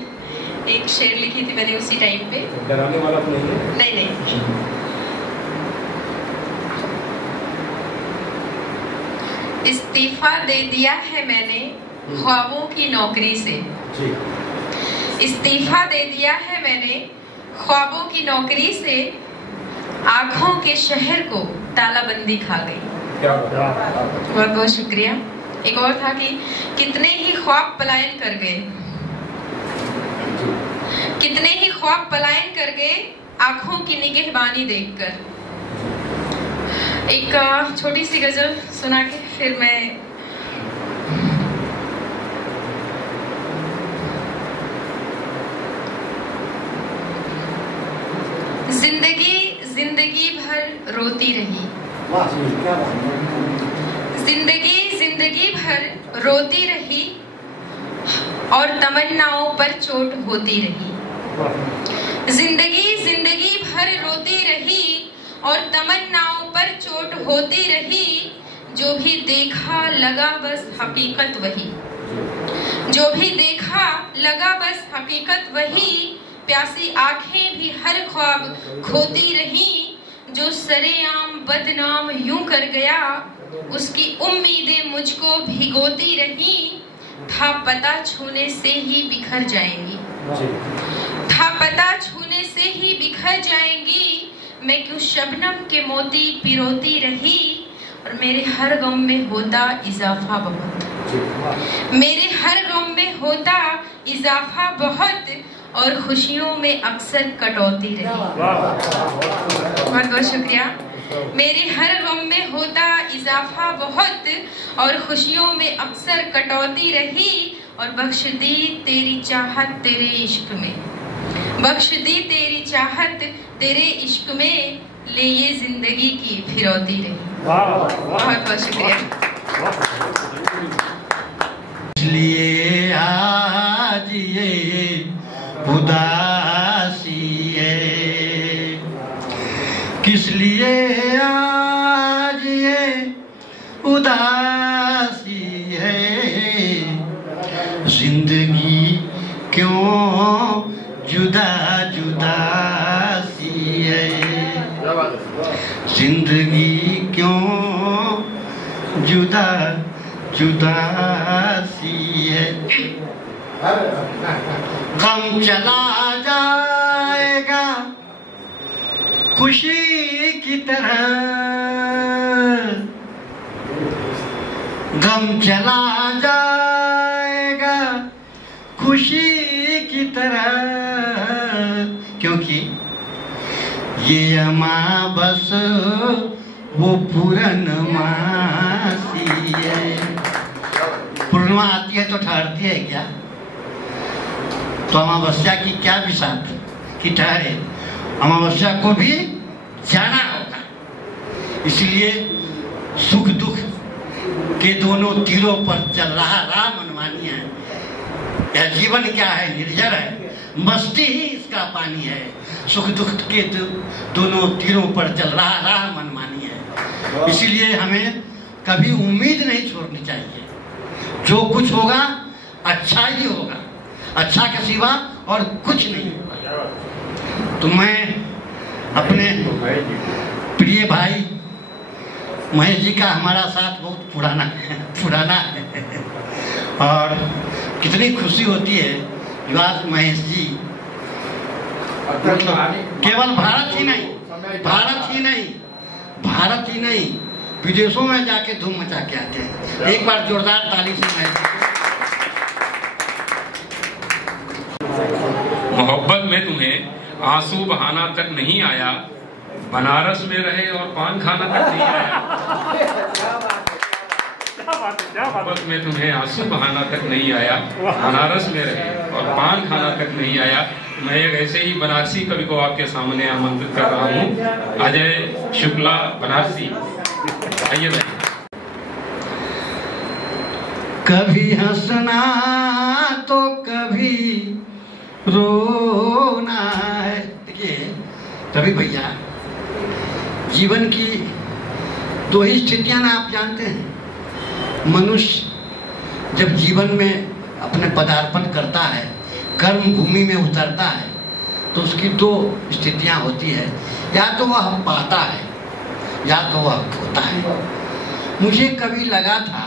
एक शेर लिखी थी मैंने उसी टाइम पे। डराने वाला तो नहीं है? नहीं। इस्तीफा दे दिया है मैंने ख्वाबों की नौकरी से। इस्तीफा दे दिया है मैंने ख्वाबों की नौकरी से, आंखों के शहर को तालाबंदी खा गई। बहुत बहुत शुक्रिया। एक और था कि कितने ही ख्वाब पलायन कर गए, कितने ही ख्वाब पलायन कर गए आंखों की निगहबानी देखकर। एक छोटी सी गजल सुना के फिर मैं जिंदगी भर रोती रही, जिंदगी भर रोती रही और तमन्नाओं पर चोट होती रही। जिंदगी भर रोती रही और तमन्नाओं पर चोट होती रही। जो भी देखा लगा बस हकीकत वही, जो भी देखा लगा बस हकीकत वही। प्यासी आंखें भी हर ख्वाब खोती रही। जो सरेआम बदनाम यूं कर गया, उसकी उम्मीदें मुझको भिगोती रही। था पता छूने से ही बिखर जाएंगी, था पता छूने से ही बिखर जाएंगी। मैं क्यों शबनम के मोती पिरोती रही और मेरे हर गम में होता इजाफा बहुत, मेरे हर गम में होता इजाफा बहुत और खुशियों में अक्सर कटौती रही। बहुत बहुत शुक्रिया। मेरे हर गम में होता इजाफा बहुत और खुशियों में अक्सर कटौती रही। और बख्श दी तेरी चाहत तेरे इश्क में, बख्श दी तेरी चाहत तेरे इश्क में, ले ये जिंदगी की फिरौती रही। बहुत बहुत शुक्रिया। इसलिए आज ये उदासी है, किस लिए आज ये उदासी है। जिंदगी क्यों जुदा जुदा सी है, जिंदगी क्यों जुदा जुदा सी है। गम चला जाएगा खुशी की तरह, गम चला जाएगा खुशी की तरह। क्योंकि ये अमावस वो पूर्णिमा सी है। पूर्णिमा आती है तो ठहरती है क्या? तो अमावस्या की क्या विसात कि ठहरे, अमावस्या को भी जाना होगा। इसलिए सुख दुख के दोनों तीरों पर चल रहा राह मनमानी है। यह जीवन क्या है, निर्जर है, मस्ती ही इसका पानी है। सुख दुख के दोनों तीरों पर चल रहा राह मनमानी है। इसीलिए हमें कभी उम्मीद नहीं छोड़नी चाहिए। जो कुछ होगा अच्छा ही होगा, अच्छा के सिवा और कुछ नहीं होगा। तो मैं अपने प्रिय भाई महेश जी का, हमारा साथ बहुत पुराना है और कितनी खुशी होती है जो आज महेश जी केवल भारत ही नहीं विदेशों में जाके धूम मचा के आते हैं। एक बार जोरदार ताली से महेश जी। मोहब्बत में तुम्हें आंसू बहाना तक नहीं आया, बनारस में रहे और पान खाना तक नहीं आया। मोहब्बत में तुम्हें आंसू बहाना तक नहीं आया, बनारस में रहे और पान खाना तक नहीं आया। मैं एक ऐसे ही बनारसी कवि को आपके सामने आमंत्रित कर रहा हूँ, अजय शुक्ला बनारसी। आइए भाई। कभी हंसना तो कभी रोना है। देखिए रवि भैया, जीवन की दो ही स्थितियां ना आप जानते हैं। मनुष्य जब जीवन में अपने पदार्पण करता है, कर्म भूमि में उतरता है, तो उसकी दो स्थितियां होती है। या तो वह पाता है या तो वह खोता है। मुझे कभी लगा था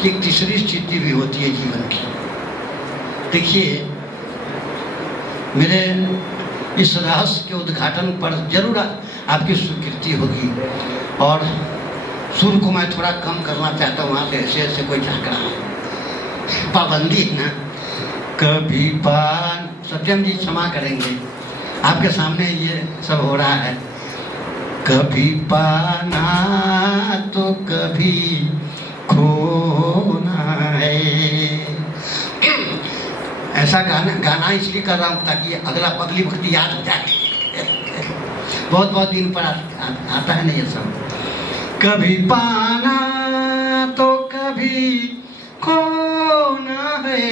कि एक तीसरी स्थिति भी होती है जीवन की। देखिए, मेरे इस रहस्य के उद्घाटन पर जरूर आपकी स्वीकृति होगी और सुर को मैं थोड़ा कम करना चाहता हूँ। वहाँ पे ऐसे कोई झाँक रहा है, पाबंदी है ना। कभी पान, सत्यम जी क्षमा करेंगे, आपके सामने ये सब हो रहा है। कभी पाना तो कभी खोना है। ऐसा गाना इसलिए कर रहा हूँ ताकि अगली वक्त याद हो जाए। बहुत दिन पर आता है ना ये सब। कभी पाना तो कभी खोना है,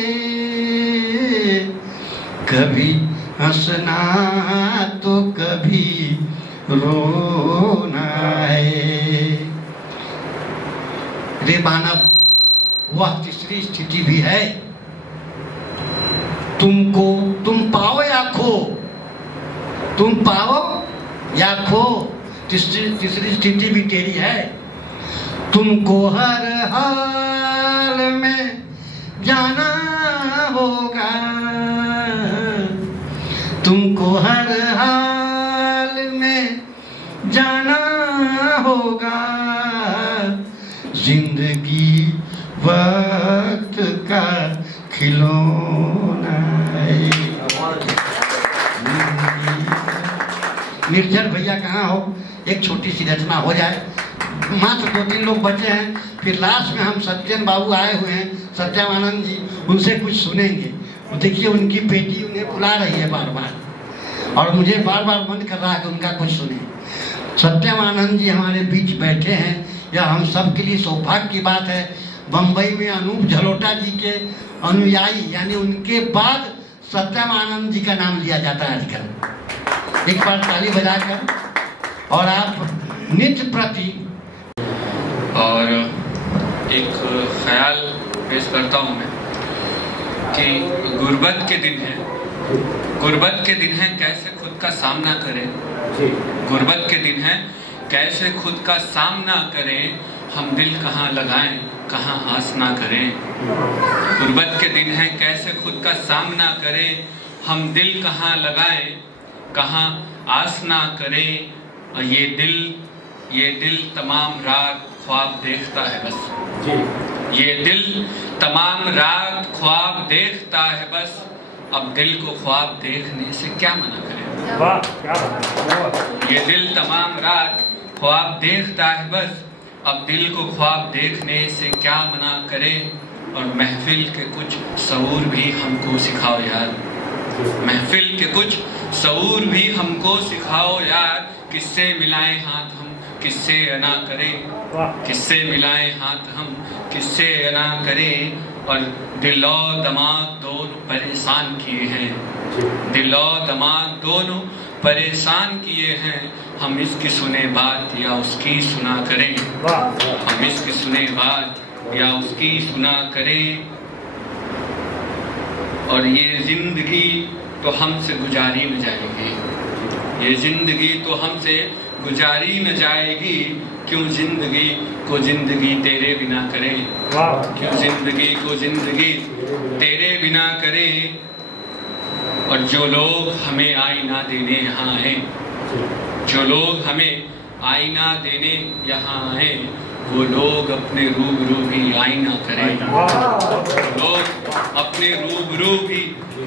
कभी हंसना तो कभी रोना है। रे मानव, वह तीसरी स्थिति भी है। तुम पाओ या खो, तुम पाओ या खो, तीसरी स्थिति भी तेरी है। तुमको हर हाल में जाना होगा, तुमको हर हाल में जाना होगा। जिंदगी वक्त का खिलौना है। निर्जर भैया कहाँ हो? एक छोटी सी रचना हो जाए, मात्र 2-3 लोग बचे हैं, फिर लास्ट में हम सत्यन बाबू आए हुए हैं, सत्यमानंद जी, उनसे कुछ सुनेंगे। देखिए उनकी बेटी उन्हें बुला रही है बार बार और मुझे बार बार मन कर रहा है कि उनका कुछ सुने। सत्यमानंद जी हमारे बीच बैठे हैं, यह हम सब के लिए सौभाग्य की बात है। बम्बई में अनूप जलोटा जी के अनुयायी, यानी उनके बाद सत्यमानंद जी का नाम लिया जाता है आजकल। एक बार ताली बजाकर। और आप नित्य प्रति और एक ख्याल पेश करता हूँ मैं कि गुर्बत के दिन है, गुर्बत के दिन है, कैसे खुद का सामना करें। गुर्बत के दिन है, कैसे खुद का सामना करें। हम दिल कहाँ लगाएं, कहाँ आस ना करें। गुर्बत के दिन है, कैसे खुद का सामना करें। हम दिल कहाँ लगाएं, कहाँ आस ना करें। और ये दिल तमाम रात ख्वाब देखता है बस। ये दिल तमाम रात ख्वाब देखता है बस। अब दिल को ख्वाब देखने से क्या मना करें। वाह, क्या बात। ये दिल तमाम रात ख्वाब देखता है बस। अब दिल को ख्वाब देखने से क्या मना करें। और महफिल के कुछ शऊर भी हमको सिखाओ यार, महफिल के कुछ शऊर भी हमको सिखाओ यार। किससे मिलाएं हाथ हम किससे अना करें, किससे मिलाएं हाथ हम, किससे अना करें। और दिल और दिमाग दोनों परेशान किए हैं, दिल और दिमाग दोनों परेशान किए हैं। हम इसकी सुने बात या उसकी सुना करें, हम इसकी सुने बात या उसकी सुना करें। और ये जिंदगी तो हमसे गुजारी न जाएगी, ये जिंदगी तो हमसे गुजारी न जाएगी। क्यों जिंदगी को जिंदगी तेरे बिना करें, क्यों जिंदगी को जिंदगी तेरे बिना करें। और जो लोग हमें आईना देने यहाँ आए, जो लोग हमें आईना देने यहाँ आए, वो लोग अपने रूबरू भी आईना करें, लोग अपने रूबरू भी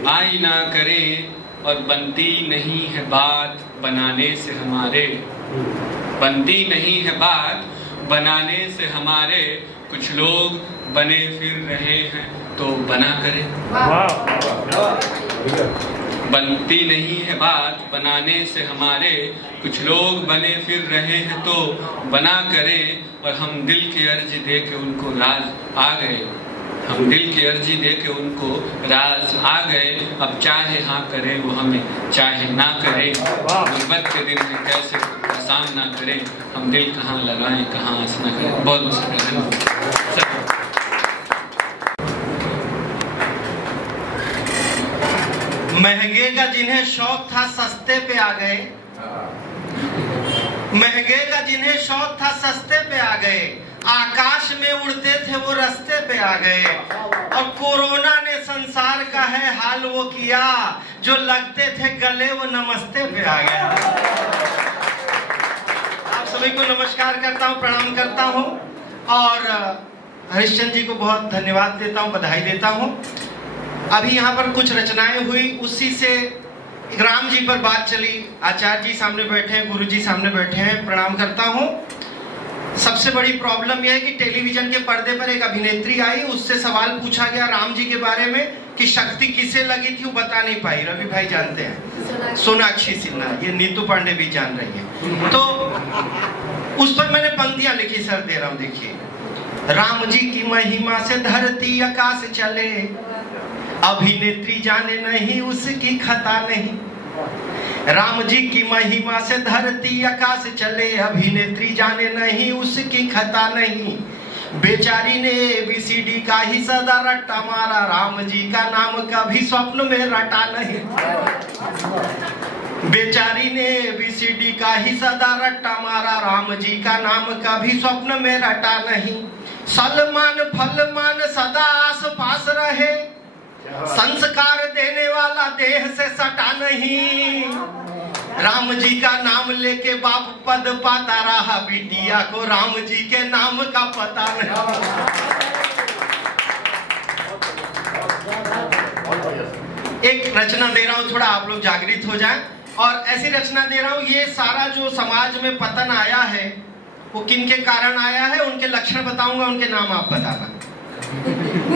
आईना करें। और बनती नहीं है बात बनाने से हमारे, बनती नहीं है बात बनाने से हमारे। कुछ लोग बने फिर रहे हैं तो बना करें, बनती नहीं है बात बनाने से हमारे। कुछ लोग बने फिर रहे हैं तो बना करें। और हम दिल की अर्जी दे के उनको राज आ गए, हम दिल की अर्जी दे के उनको राज आ गए। अब चाहे हाँ करे वो हमें, चाहे ना करे। गुर्बत के दिन में कैसे सामना करें, हम दिल कहाँ लगाएं कहाँ आसना करें। बहुत बहुत शुक्रिया। महंगे का जिन्हें शौक था सस्ते पे आ गए, महंगे का जिन्हें शौक था सस्ते पे आ गए। आकाश में उड़ते थे वो रास्ते पे आ गए। और कोरोना ने संसार का है हाल वो किया, जो लगते थे गले वो नमस्ते पे आ गया। आप सभी को नमस्कार करता हूँ, प्रणाम करता हूँ और हरिश्चंद्र जी को बहुत धन्यवाद देता हूँ, बधाई देता हूँ। अभी यहाँ पर कुछ रचनाएं हुई, उसी से राम जी पर बात चली। आचार्य जी सामने बैठे हैं, गुरु जी सामने बैठे हैं, प्रणाम करता हूँ। सबसे बड़ी प्रॉब्लम यह है कि टेलीविजन के पर्दे पर एक अभिनेत्री आई, उससे सवाल पूछा गया राम जी के बारे में कि शक्ति किसे लगी थी, वो बता नहीं पाई। रवि भाई जानते हैं, सोनाक्षी सिन्हा, ये नीतू पांडे भी जान रही है। तो उस पर मैंने पंक्तियां लिखी, सर दे रहा हूं, देखिए। राम जी की महिमा से धरती आकाश चले, अभिनेत्री जाने नहीं उसकी खता नहीं। राम जी की महिमा से धरती आकाश चले, अभिनेत्री जाने नहीं उसकी खता नहीं। बेचारी ने ABCD का ही सदा रट्टा मारा, राम जी का नाम कभी स्वप्न में रटा नहीं। बेचारी ने ABCD का ही सदा रट्टा मारा, राम जी का नाम कभी स्वप्न में रटा नहीं। सलमान फलमान सदा आस पास रहे, संस्कार देने वाला देह से सटा नहीं। राम जी का नाम लेके बाप पद पाता रहा, बिटिया को राम जी के नाम का पता नहीं। एक रचना दे रहा हूं, थोड़ा आप लोग जागृत हो जाएं। और ऐसी रचना दे रहा हूं, ये सारा जो समाज में पतन आया है वो किन के कारण आया है, उनके लक्षण बताऊंगा, उनके नाम आप बताना।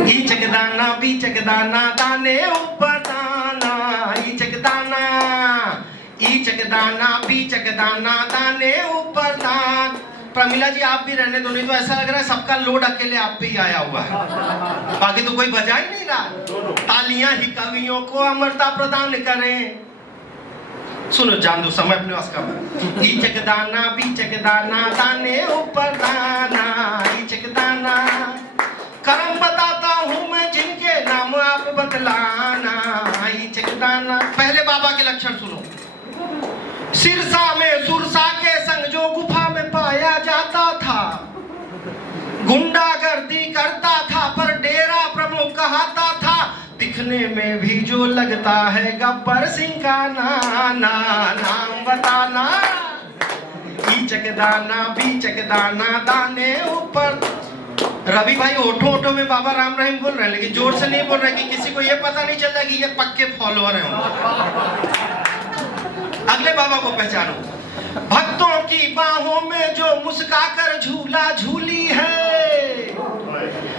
ईचकदाना बीचकदाना दाने ऊपर दाना, ईचकदाना ईचकदाना बीचकदाना दाने ऊपर दान। प्रमिला जी आप भी रहने दो, नहीं तो ऐसा लग रहा है सबका लोड अकेले आप पे ही आया हुआ है, बाकी तो कोई बजा ही नहीं रहा। तालियां ही कवियों को अमरता प्रदान करें। सुनो, जान दो, समय अपने वास का। ईचकदाना बीचकदाना दाने ऊपर दाना, ईचकदाना कर्म बताता हूँ मैं जिनके नाम आप बतलाना। ईचकदाना, पहले बाबा के लक्षण सुनो। सिरसा में सुरसा के संग जो गुफा में पाया जाता था, गुंडागर्दी करता था पर डेरा प्रमुख कहता था। दिखने में भी जो लगता है गब्बर सिंह का नाना, नाम बताना। ईचकदाना बीचकदाना दाने ऊपर। रवि भाई ओठो ओठो में बाबा राम रहीम बोल रहे हैं, लेकिन जोर से नहीं बोल रहे कि किसी को ये पता नहीं चल रहा कि ये पक्के फॉलोअर हैं। अगले बाबा को पहचानो। भक्तों की बाहों में जो मुस्काकर झूला झूली है,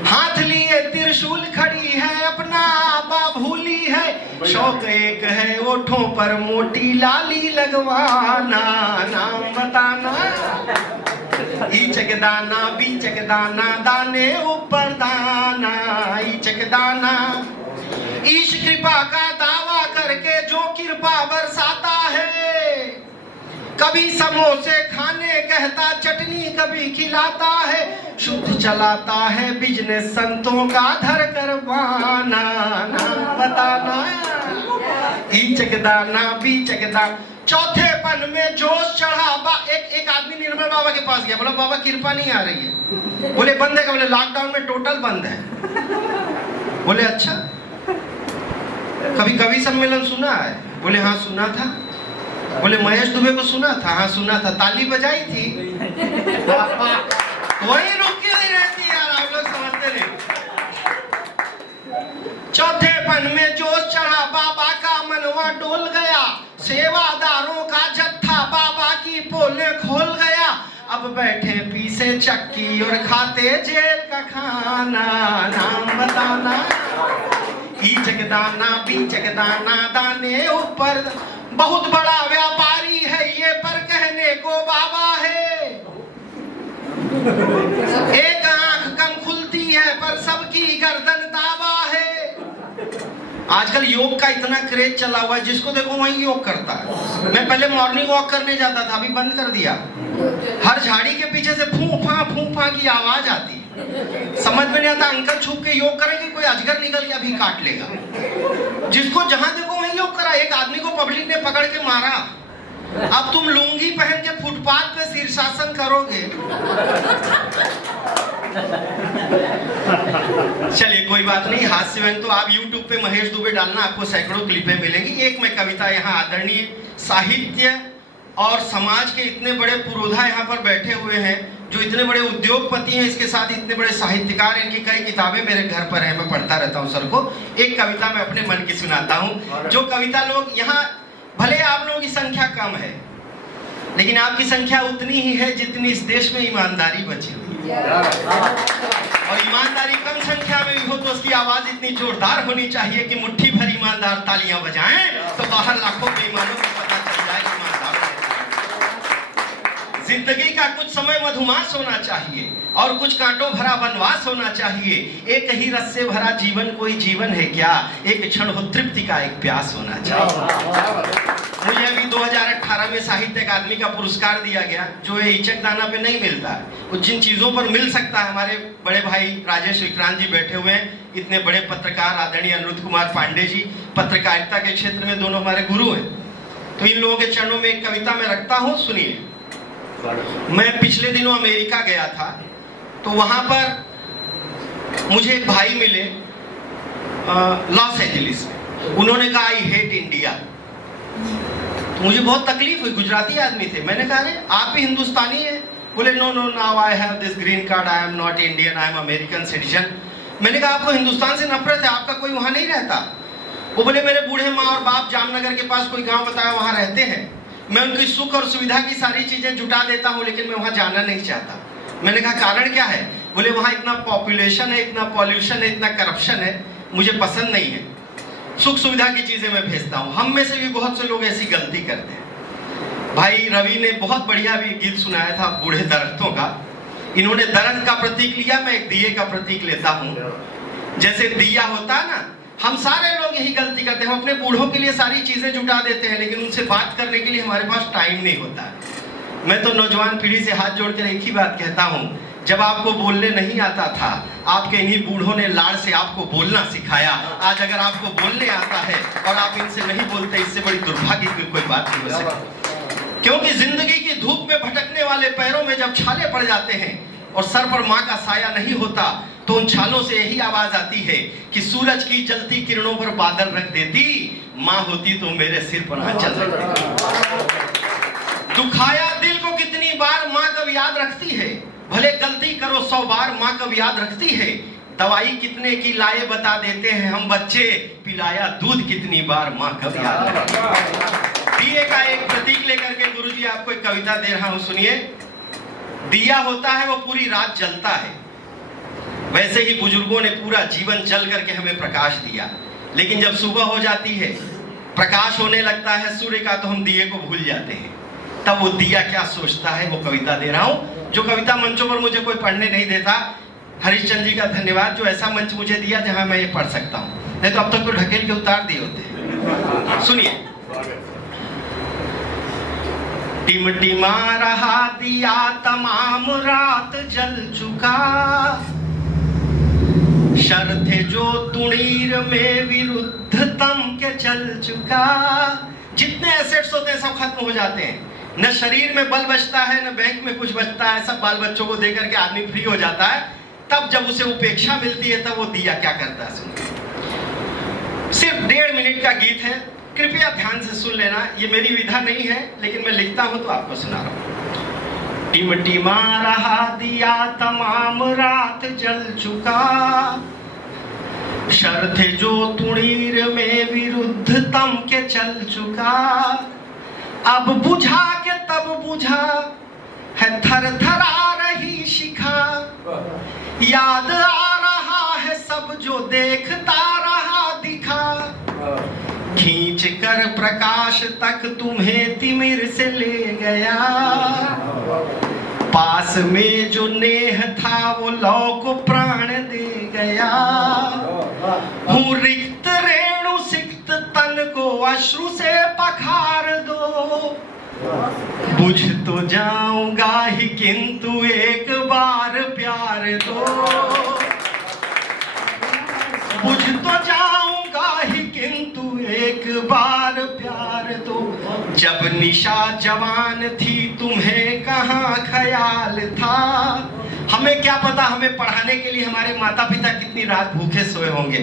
हाथ लिए त्रिशूल खड़ी है, अपना आपा भूली है। शौक एक है ओठों पर मोटी लाली लगवाना, नाम बताना। ईचक दाना बीचक दाना दाने ऊपर दाना, ईचक दाना। ईश कृपा का दावा करके जो कृपा बरसाता है, कभी समोसे खाने कहता चटनी कभी खिलाता है, शुद्ध चलाता है बिजनेस संतों का धर कर बाना, नाम बताना। ईचक दाना बीचक दाना। चौथे पन में जोश चढ़ा एक आदमी निर्मल बाबा के पास गया, बोला बाबा कृपा नहीं आ रही है। बोले बंद है, बोले लॉकडाउन में टोटल बंद है। बोले अच्छा, कभी कवि सम्मेलन सुना है? बोले हाँ सुना था। बोले महेश दुबे को सुना था? हाँ सुना था। ताली बजाई थी? वही रुकी हुई रहती यार, आप लोग समझते नहीं। चौथे पन में जोश चढ़ा, बाबा का मनवा डोल गया, सेवादारों का जत्था बाबा की पोले खोल गया। अब बैठे पीसे चक्की और खाते जेल का खाना, नाम बताना। ईचक दाना बीचक दाना दाने ऊपर। बहुत बड़ा व्यापारी है ये पर कहने को बाबा है, एक आंख कम खुलती है पर सबकी गर्दन दावा है। आजकल योग का इतना क्रेज चला हुआ है, जिसको देखो वही योग करता है। मैं पहले मॉर्निंग वॉक करने जाता था, अभी बंद कर दिया। हर झाड़ी के पीछे से फूफा की आवाज आती, समझ में नहीं आता अंकल छुप के योग करेंगे, कोई अजगर निकल के अभी काट लेगा। जिसको जहां देखो वही योग करा। एक आदमी को पब्लिक ने पकड़ के मारा। अब तुम लुंगी पहन के फुटपाथ पे शीर्षासन करोगे। चलिए कोई बात नहीं, हास्य में तो आप YouTube पे महेश दुबे डालना, आपको सैकड़ों क्लिपें मिलेंगी। एक मैं कविता यहाँ आदरणीय साहित्य और समाज के इतने बड़े पुरोधा यहाँ पर बैठे हुए हैं, जो इतने बड़े उद्योगपति हैं, इसके साथ इतने बड़े साहित्यकार, इनकी कई किताबें मेरे घर पर है, मैं पढ़ता रहता हूँ सर को। एक कविता मैं अपने मन की सुनाता हूँ, जो कविता लोग यहाँ, भले आप लोगों की संख्या कम है, लेकिन आपकी संख्या उतनी ही है जितनी इस देश में ईमानदारी बची हुई है। और ईमानदारी कम संख्या में भी हो तो उसकी आवाज इतनी जोरदार होनी चाहिए कि मुट्ठी भर ईमानदार तालियां बजाएं तो बाहर लाखों बेईमानों को पता चल जाए ईमानदार। जिंदगी का कुछ समय मधुमास होना चाहिए और कुछ कांटों भरा वनवास होना चाहिए। एक ही रस से भरा जीवन कोई जीवन है क्या, एक क्षण हो तृप्ति का एक प्यास होना चाहिए। मुझे अभी 2018 में साहित्य अकादमी का पुरस्कार दिया गया, जो ये ईचक दाना पे नहीं मिलता है। वो जिन चीजों पर मिल सकता है, हमारे बड़े भाई राजेश विक्रांत जी बैठे हुए हैं, इतने बड़े पत्रकार आदरणीय अनिरुद्ध कुमार पांडे जी, पत्रकारिता के क्षेत्र में दोनों हमारे गुरु हैं। तो इन लोगों के चरणों में एक कविता मैं रखता हूँ, सुनिए। मैं पिछले दिनों अमेरिका गया था, तो वहां पर मुझे एक भाई मिले लॉस एंजलिस में। उन्होंने कहा आई हेट इंडिया। तो मुझे बहुत तकलीफ हुई, गुजराती आदमी थे। मैंने कहा अरे आप भी हिंदुस्तानी हैं? बोले no no now I have this green card, I am not Indian, I am American citizen. मैंने कहा आपको हिंदुस्तान से नफरत है, आपका कोई वहां नहीं रहता? वो बोले मेरे बूढ़े माँ और बाप जामनगर के पास कोई गांव बताया वहां रहते हैं, मैं उनकी सुख और सुविधा की सारी चीजें जुटा देता हूं, लेकिन मैं वहां जाना नहीं चाहता। मैंने कहा कारण क्या है? बोले वहां इतना पॉपुलेशन है, इतना पॉल्यूशन है, इतना करप्शन है, मुझे पसंद नहीं है। सुख सुविधा की चीजें मैं भेजता हूं। हम में से भी बहुत से लोग ऐसी गलती करते हैं। भाई रवि ने बहुत बढ़िया भी गीत सुनाया था बूढ़े दरख्तों का। इन्होंने दरख्त का प्रतीक लिया, मैं एक दिए का प्रतीक लेता हूं। जैसे दिया होता है ना, हम सारे लोग यही गलती करते हैं, हम अपने बूढ़ों के लिए सारी चीजें जुटा देते हैं, लेकिन उनसे बात करने के लिए हमारे पास टाइम नहीं होता। मैं तो नौजवान पीढ़ी से हाथ जोड़कर एक ही बात कहता हूं, जब आपको बोलने नहीं आता था, आपके इन्हीं बूढ़ों ने लाड़ से आपको बोलना सिखाया। आज अगर आपको बोलने आता है और आप इनसे नहीं बोलते, इससे बड़ी दुर्भाग्य की कोई बात नहीं हो सकती। क्योंकि जिंदगी की धूप में भटकने वाले पैरों में जब छाले पड़ जाते हैं और सर पर माँ का साया नहीं होता, तो उन छालों से यही आवाज आती है कि सूरज की जलती किरणों पर बादल रख देती, माँ होती तो मेरे सिर पर आंचल रख देती। दुखाया दिल को कितनी बार माँ कब याद रखती है, भले गलती करो 100 बार माँ कब याद रखती है। दवाई कितने की लाए बता देते हैं हम बच्चे, पिलाया दूध कितनी बार माँ कब याद रखती है। दिए का एक प्रतीक लेकर के गुरुजी आपको एक कविता दे रहा हूं, सुनिए। दिया होता है वो पूरी रात जलता है, वैसे ही बुजुर्गों ने पूरा जीवन जल करके हमें प्रकाश दिया, लेकिन जब सुबह हो जाती है, प्रकाश होने लगता है सूर्य का, तो हम दिए को भूल जाते हैं। तब वो दिया क्या सोचता है, वो कविता दे रहा हूं, जो कविता मंचों पर मुझे कोई पढ़ने नहीं देता, हरिश्चंद्र जी का धन्यवाद जो ऐसा मंच मुझे दिया जहां मैं ये पढ़ सकता हूं, नहीं तो अब तक तो ढकेल के उतार दिए होते। सुनिए। टिमटिमा रहा दिया तमाम रात जल चुका, शर्ते जो तुणीर में विरुद्धतम के चल चुका। जितने एसेट्स होते हैं सब खत्म हो जाते हैं, न शरीर में बल बचता है न बैंक में कुछ बचता है, सब बाल बच्चों को देकर के आदमी फ्री हो जाता है। तब जब उसे उपेक्षा मिलती है तब वो दिया क्या करता है सुनिए। सिर्फ 1.5 मिनट का गीत है, कृपया ध्यान से सुन लेना। ये मेरी विधा नहीं है लेकिन मैं लिखता हूं तो आपको सुना रहा हूं। टिमटिमा रहा दिया तमाम रात जल चुका, शर्ते जो तुणीर में विरुद्धतम के चल चुका। अब बुझा के तब बुझा है थर थर आ रही शिखा, याद आ रहा है सब जो देखता रहा दिखा। खींच कर प्रकाश तक तुम्हें तिमिर से ले गया, पास में जो नेह था वो लौ को प्राण दे गया। हूँ रिक्त रेणु सिक्त तन को अश्रु से पखार दो, बुझ तो जाऊंगा ही किंतु एक बार प्यार दो। बुझ तो जाऊंगा ही किंतु एक बार प्यार दो। जब निशा जवान थी तुम्हें कहाँ ख्याल था। हमें क्या पता, हमें पढ़ाने के लिए हमारे माता पिता कितनी रात भूखे सोए होंगे,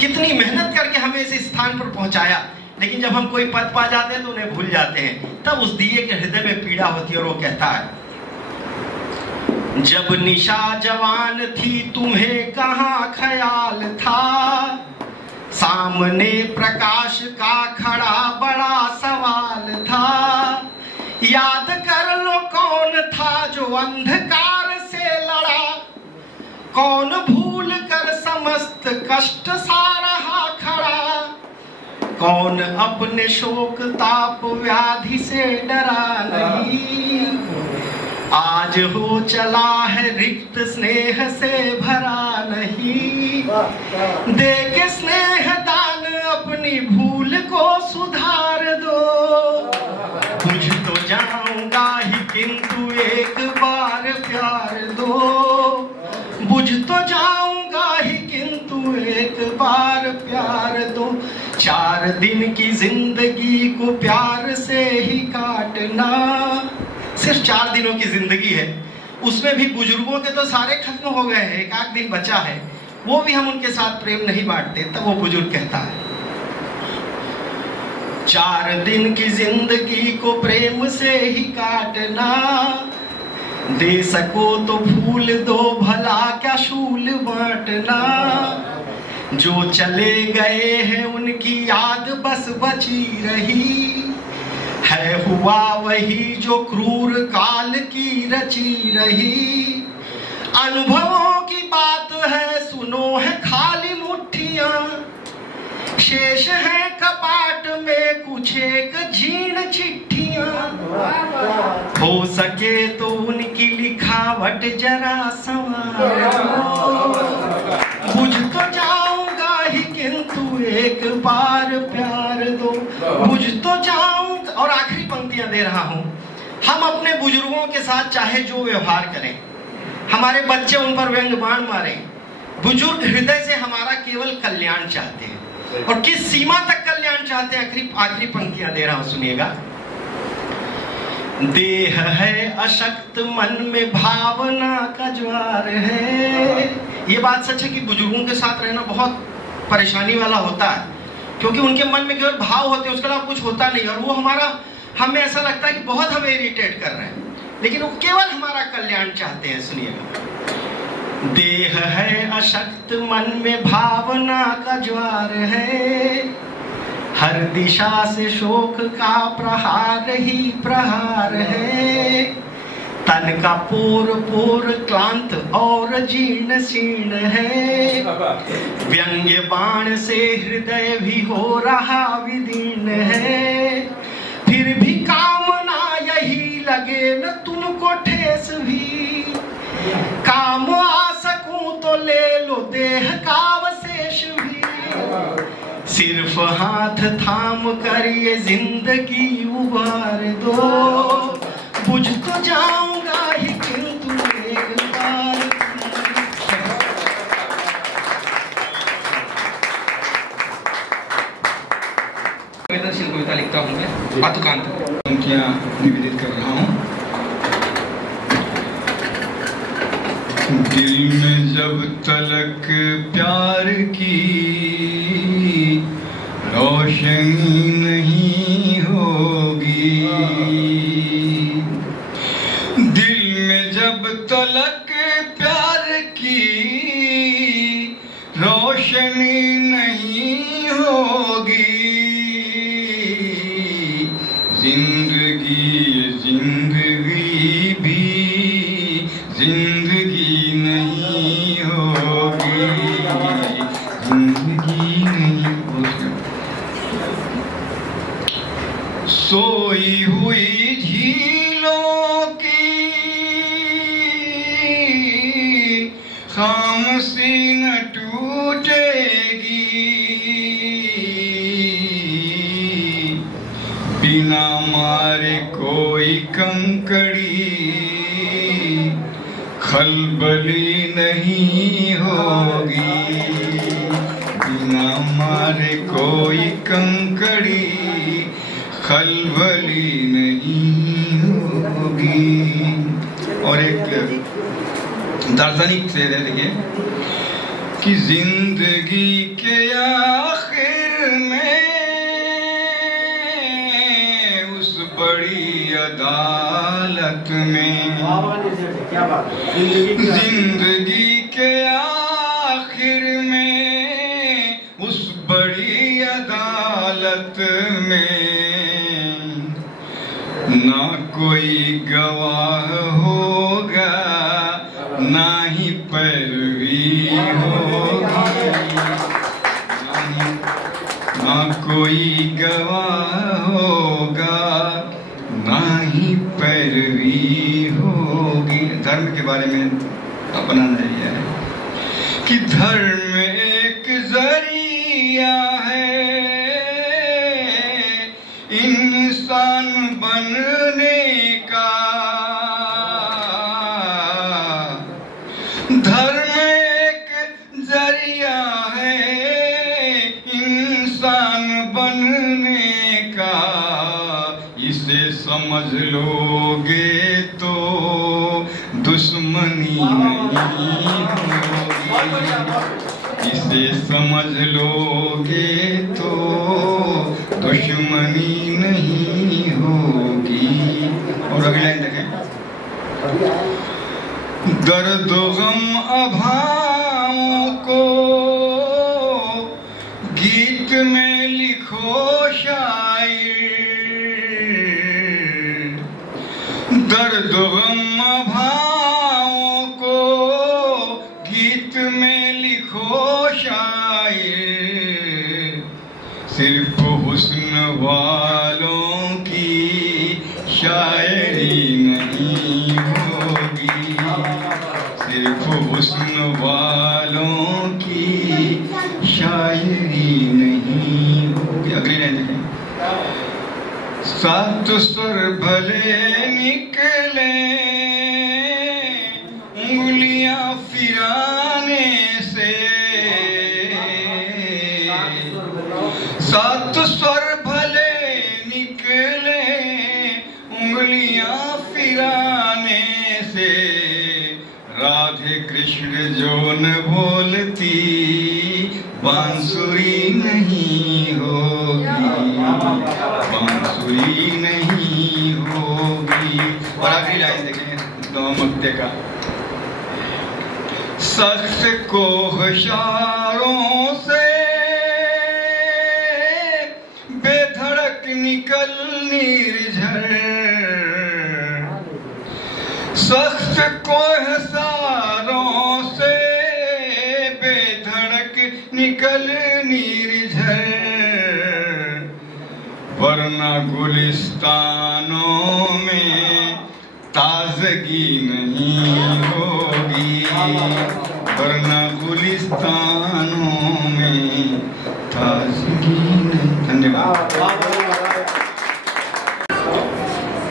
कितनी मेहनत करके हमें इस स्थान पर पहुंचाया, लेकिन जब हम कोई पद पा जाते हैं तो उन्हें भूल जाते हैं। तब उस दिए के हृदय में पीड़ा होती है और वो कहता है, जब निशा जवान थी तुम्हें कहाँ ख्याल था। सामने प्रकाश का खड़ा बड़ा सवाल था। याद कर लो कौन था जो अंधकार से लड़ा, कौन भूल कर समस्त कष्ट सा रहा खड़ा। कौन अपने शोक ताप व्याधि से डरा नहीं, आज हो चला है रिक्त स्नेह से भरा नहीं। दे के स्नेह दान अपनी भूल को सुधार दो, बुझ तो जाऊंगा ही किंतु एक बार प्यार दो। बुझ तो जाऊंगा ही किंतु एक बार प्यार दो। 4 दिन की जिंदगी को प्यार से ही काटना। सिर्फ 4 दिनों की जिंदगी है, उसमें भी बुजुर्गों के तो सारे खत्म हो गए हैं, 1 दिन बचा है, वो भी हम उनके साथ प्रेम नहीं बांटते। तब वो बुजुर्ग कहता है, 4 दिन की जिंदगी को प्रेम से ही काटना। दे सको तो फूल दो भला क्या शूल बांटना। जो चले गए हैं उनकी याद बस बची रही, है हुआ वही जो क्रूर काल की रची रही। अनुभवों की बात है सुनो है खाली मुट्ठियां, शेष है कपाट में कुछ एक जीर्ण चिट्ठियां। हो सके तो उनकी लिखावट जरा संवार दो, बुझ तो जाऊंगा ही किंतु एक बार प्यार दो। बुझ तो जाऊंगा। और आखिरी पंक्तियां दे रहा हूं। हम अपने बुजुर्गों के साथ चाहे जो व्यवहार करें, हमारे बच्चे उन पर व्यंग बाण मारें, बुजुर्ग हृदय से हमारा केवल कल्याण चाहते हैं। और किस सीमा तक कल्याण चाहते हैं, आखिरी पंक्तियां दे रहा हूं, सुनिएगा। देह है अशक्त मन में भावना का ज्वार है। ये बात सच है कि बुजुर्गों के साथ रहना बहुत परेशानी वाला होता है, क्योंकि उनके मन में केवल भाव होते हैं, उसके अलावा कुछ होता नहीं। और वो हमें ऐसा लगता है कि बहुत हमें इरिटेट कर रहे हैं, लेकिन वो केवल हमारा कल्याण चाहते हैं। सुनिएगा। देह है अशक्त मन में भावना का ज्वार है, हर दिशा से शोक का प्रहार ही प्रहार है। तन का पोर पोर क्लांत और जीर्ण शीर्ण है, व्यंग्य बाण से हृदय भी हो रहा विदीर्ण है। फिर भी कामना यही लगे न तुमको ठेस भी, सिर्फ हाथ थाम कर ये जिंदगी उबार दो, बुझ तो जाऊंगा ही किंतु एक बार। संवेदनशील कविता लिखता हूँ मैं, आतुकांत पंक्तियाँ निवेदित कर रहा हूँ। दिल में जब तलक प्यार की रोशनी नहीं होगी, दिल में जब तलक प्यार की रोशनी नहीं होगी, जिंदगी भी जिंदगी नहीं होगी, जिंदगी नहीं होगी। सोई हुई झीलों की खामोशी न टूटेगी, बिना मारे कोई कंकड़ी खलबली नहीं होगी, बिना मारे कोई कंकड़ी खलबली नहीं होगी। और एक दार्शनिक से देखिए कि जिंदगी के आखिर में उस बड़ी अदालत में, जिंदगी के आखिर में उस बड़ी अदालत में ना कोई गवाह होगा ना ही पैरवी होगी, ना कोई गवाह होगा ना ही पैरवी होगी। धर्म के बारे में अपना नजरिया है कि धर्म एक जरिया है इंसान बनने का, धर्म एक जरिया है इंसान बनने का, इसे समझ लोगे तो दुश्मनी नहीं होगी, इसे समझ लोगे तो दुश्मनी नहीं होगी। और अगली लाइन देखें, दर्द गम अभावों को गीत में लिखो शायर, दर्द गम अभावों को गीत में लिखो शायर, सिर्फ हुस्न वालों की शायरी नहीं होगी, सिर्फ हुस्न वालों की शायरी नहीं होगी। अगली लाइन देखें, सात स्वर भले निकले उंगलियां फिराने से, सात स्वर भले निकले उंगलियां फिराने से, राधे कृष्ण जो न बोलती बांसुरी नहीं होगी, बांसुरी नहीं होगी। और आखिरी लाइन देखें दो मक्ते का, सख्त को होशारों से बेधड़क निकल निर्झर, सख्त को होशारों से बेधड़क निकल निर्झर, वरना गुलिस्तानों में ताजगी नहीं होगी, वरना गुलिस्तानों में ताजगी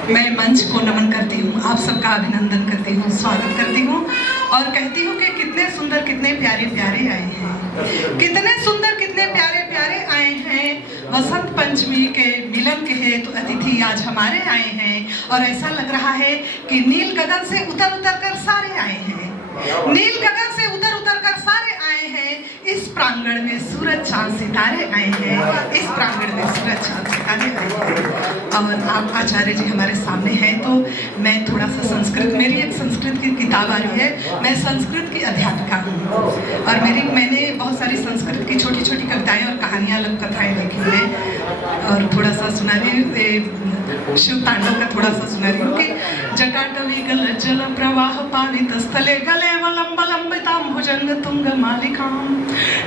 मैं मंच को नमन करती हूँ, आप सबका अभिनंदन करती हूँ, स्वागत करती हूँ और कहती हूँ कि कितने सुंदर कितने प्यारे प्यारे आए हैं, कितने सुंदर कितने प्यारे प्यारे आए हैं। वसंत पंचमी के मिलन के हेतु अतिथि आज हमारे आए हैं और ऐसा लग रहा है कि नील गगन से उतर उतर कर सारे आए हैं, नील गगन से उतर उतर कर सारे आए हैं। इस प्रांगण में सूरज चांद सितारे आए हैं, इस प्रांगण में सूरज चांद सितारे आए हैं। और आप आचार्य जी हमारे सामने हैं तो मैं थोड़ा सा संस्कृत, मेरी एक संस्कृत की किताब आ रही है, मैं संस्कृत की अध्यापिका हूँ और मैंने बहुत सारी संस्कृत की छोटी छोटी कविताएं और कहानियां, लघु कथाएं लिखी हैं और थोड़ा सा सुना रही हूँ, शिव तांडव का थोड़ा सा सुना रही हूँ कि जटाटवी गल जल प्रवाह पावित स्थले गले वलंब लंबिताम भुजंग तुंग मालिकाम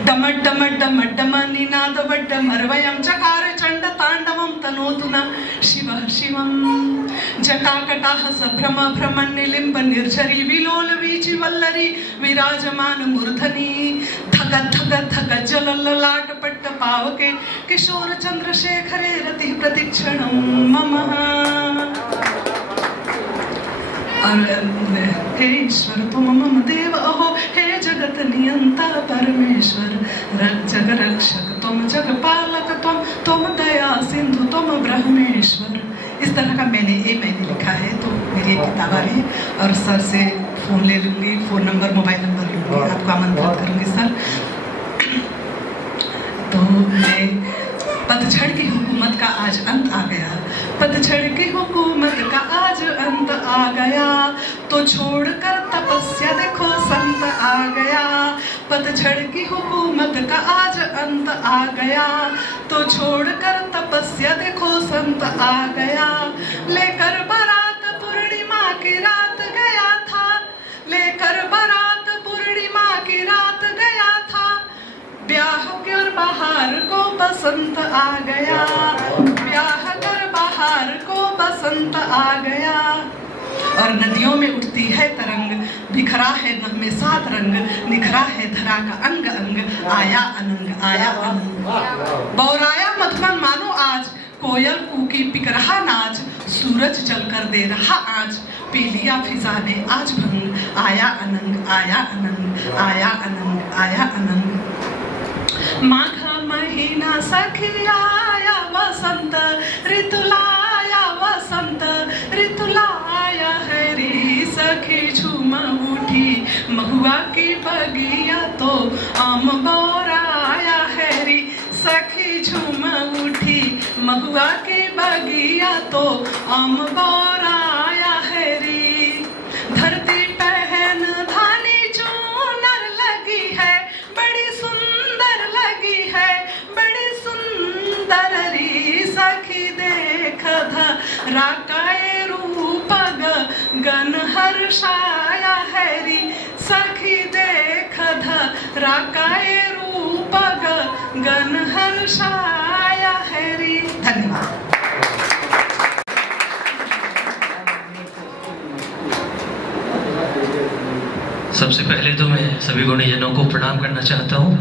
डमट डमट डमट डम निनाद वड्डमर्वयं चकार चंड तांडवं तनोतुना शिवः शिवं जटाकटाह सभ्रम भ्रमण निलिम्ब निर्झरी विलोल वीचि वल्लरी विराजमान मूर्धनि थग थग थग जल ललाट पट्ट पावके किशोर चंद्रशेखरे रति प्रतिक्षणं मम। और हे ईश्वर तुम मम देव अहो, हे जगत नियंता परमेश्वर जग रक्षक तुम, जग पालक तुम दया सिंधु तुम ब्रह्मेश्वर। इस तरह का मैंने लिखा है तो मेरी एक किताब आ रही है और सर से फोन ले लूंगी, फोन नंबर मोबाइल नंबर लूंगी, आपको आमंत्रित करूंगी सर। तो मैं पतझड़ की हुकूमत का आज अंत आ गया, पतझड़ की हुकूमत का आज अंत आ गया, तो छोड़कर तपस्या देखो संत आ गया। पतझड़ की हुकूमत का आज अंत आ गया, तो छोड़कर तपस्या देखो संत आ गया। लेकर बारात पूर्णिमा की रात गया था, लेकर बारात पूर्णिमा की रात गया था, ब्याह कर बाहर को बसंत आ गया, ब्याह कर बाहर को बसंत आ गया। और नदियों में उठती है तरंग, बिखरा है नगमे सात रंग, निखरा है धरा का अंग अंग, आया अनंग आया अनंग। बौराया मधुबन मानो आज, कोयल कूकी पिक रहा नाच, सूरज जलकर दे रहा आज, पी लिया फिजा ने आज भंग, आया अनंग आया अनंग आया अनंग आया अनंग। माघ महीना सखी आया वसंत ऋतु लाया, वसंत ऋतु लाया हरी सखी झूम उठी, महुआ की बगिया तो आम बोराया हरी सखी झूम उठी, महुआ की बगिया तो आम बोराया हरी। धरती पहन धानी चूनर लगी है, बड़ी सुंदर लगी है, बड़ी सुंदर री सखी देख धरा काए रूप गन हर्षाया हरी, सखी देख धरा काए रूप गन हर्षाया हरी। धन्यवाद। सबसे पहले तो मैं सभी गुणीजनों को प्रणाम करना चाहता हूँ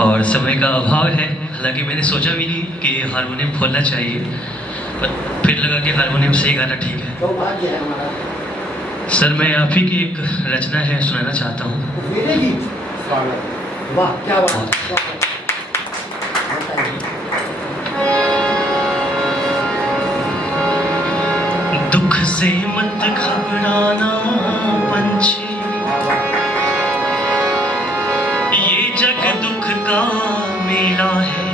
और समय का अभाव है, हालांकि मैंने सोचा भी नहीं कि हारमोनियम खोलना चाहिए, पर फिर लगा कि हारमोनियम से ही गाना ठीक है। सर मैं आप ही की एक रचना है सुनाना चाहता हूँ। दुख से मत घबराना पंछी, ये जग दुख का मेला है,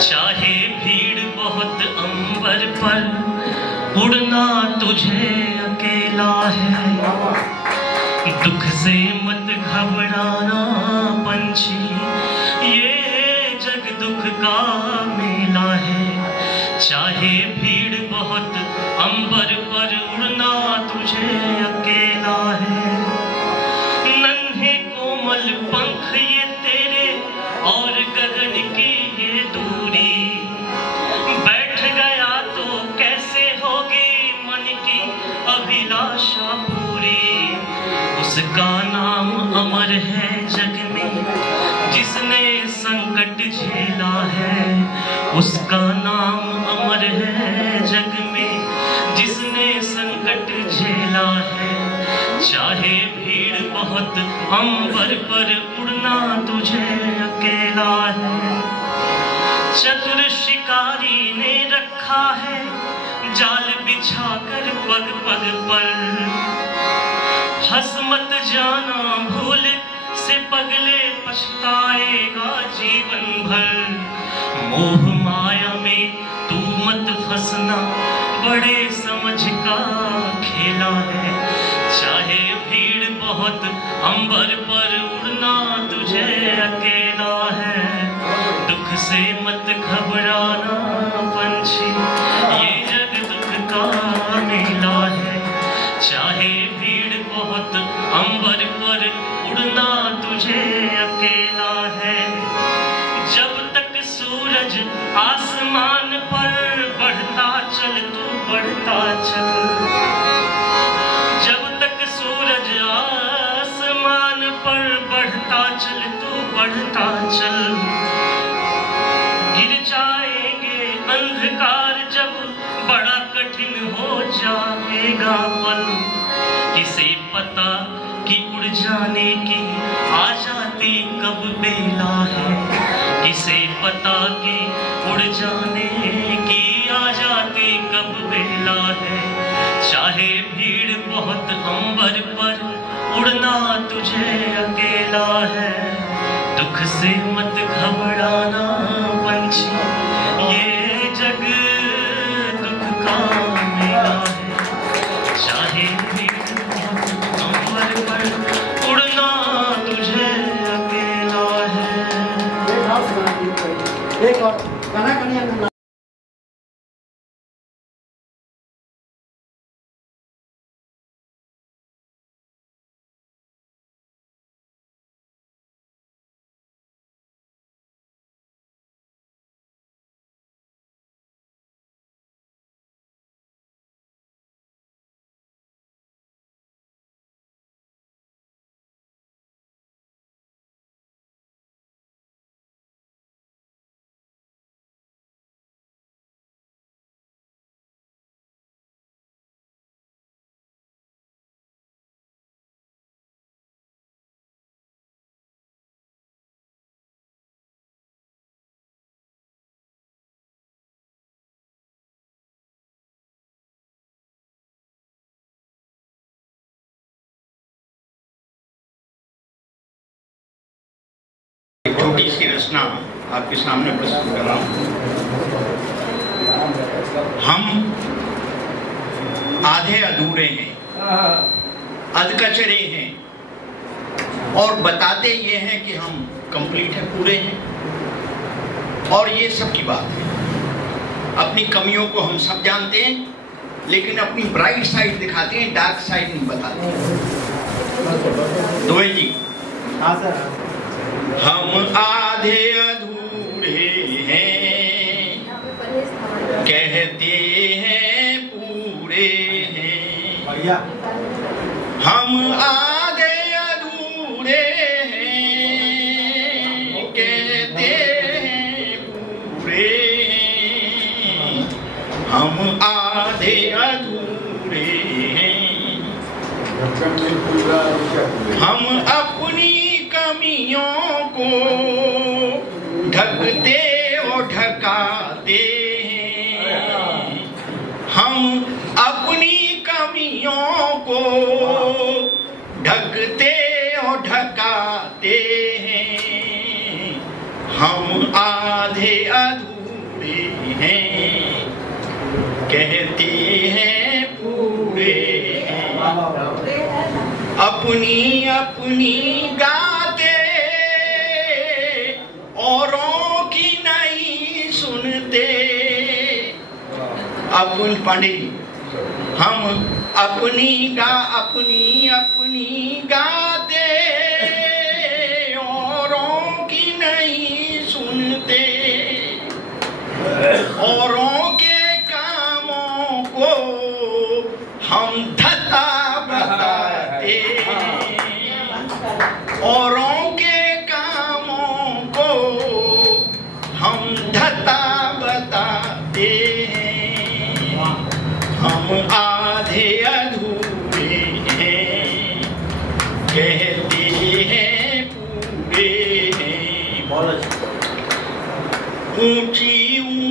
चाहे भीड़ बहुत अंबर पर, उड़ना तुझे अकेला है। दुख से मत घबराना पंछी, ये जग दुख का मेला है, चाहे भीड़ बहुत अंबर पर, उड़ना तुझे अकेला है। नन्हे कोमल पंख ये तेरे और गगन की ये दूरी, बैठ गया तो कैसे होगी मन की अभिलाषा पूरी। उसका नाम अमर है जग में, जिसने संकट झेला है, उसका नाम अमर है जग में, अकेला है। चाहे भीड़ बहुत अंबर पर उड़ना तुझे अकेला है। चतुर शिकारी ने रखा है जाल बिछाकर पग पग पर। हंस मत जाना भूल से पगले पछताएगा जीवन भर। मोह माया में तू मत फंसना बड़े समझ का खेला है। चाहे भीड़ बहुत अंबर पर उड़ना तुझे अकेला है। दुख से मत घबराना पंछी ये जग दुख का मेला है। चाहे भीड़ बहुत अंबर पर उड़ना तुझे अकेला है। जब तक सूरज आसमान पर बढ़ता चल तू बढ़ता चल। जब तक सूरज आसमान पर बढ़ता चल तू बढ़ता चल। गिर जाएंगे अंधकार जब बड़ा कठिन हो जाएगा पल। किसे पता कि उड़ जाने की आ जाती कब बेला है। किसे पता कि उड़ जाने की आ जाती कब बेला है। चाहे भीड़ बहुत अंबर पर उड़ना तुझे अकेला है। दुख से मत घबराना पंछी ये जग दुख का मेला है। चाहे भीड़ बहुत अंबर पर उड़ना तुझे अकेला है। एक और गाना करिए। छोटी सी रचना आपके सामने प्रस्तुत कर रहा हूं। हम आधे अधूरे हैं, अधकचरे हैं और बताते ये हैं कि हम कंप्लीट है, पूरे हैं। और ये सब की बात है। अपनी कमियों को हम सब जानते हैं लेकिन अपनी ब्राइट साइड दिखाते हैं, डार्क साइड नहीं बताते। दुबे जी, हाँ सर। हम आधे अधूरे हैं, कहते हैं पूरे हैं। हम आधे अधूरे हैं, कहते हैं पूरे हैं। हम आधे अधूरे हैं। हम अपनी कमियों को ढकते और ढकाते हैं। हम अपनी कमियों को ढकते और ढकाते हैं। हम आधे अधूरे हैं, कहते हैं पूरे हैं। अपनी अपनी गाते औरों की नहीं सुनते। अपन पांडे जी, हम अपनी अपनी गाते औरों की नहीं सुनते। औरों के कामों को हम धता बताते। औरों के कामों को हम धता बताते हैं। हम आधे अधूरे ऊंची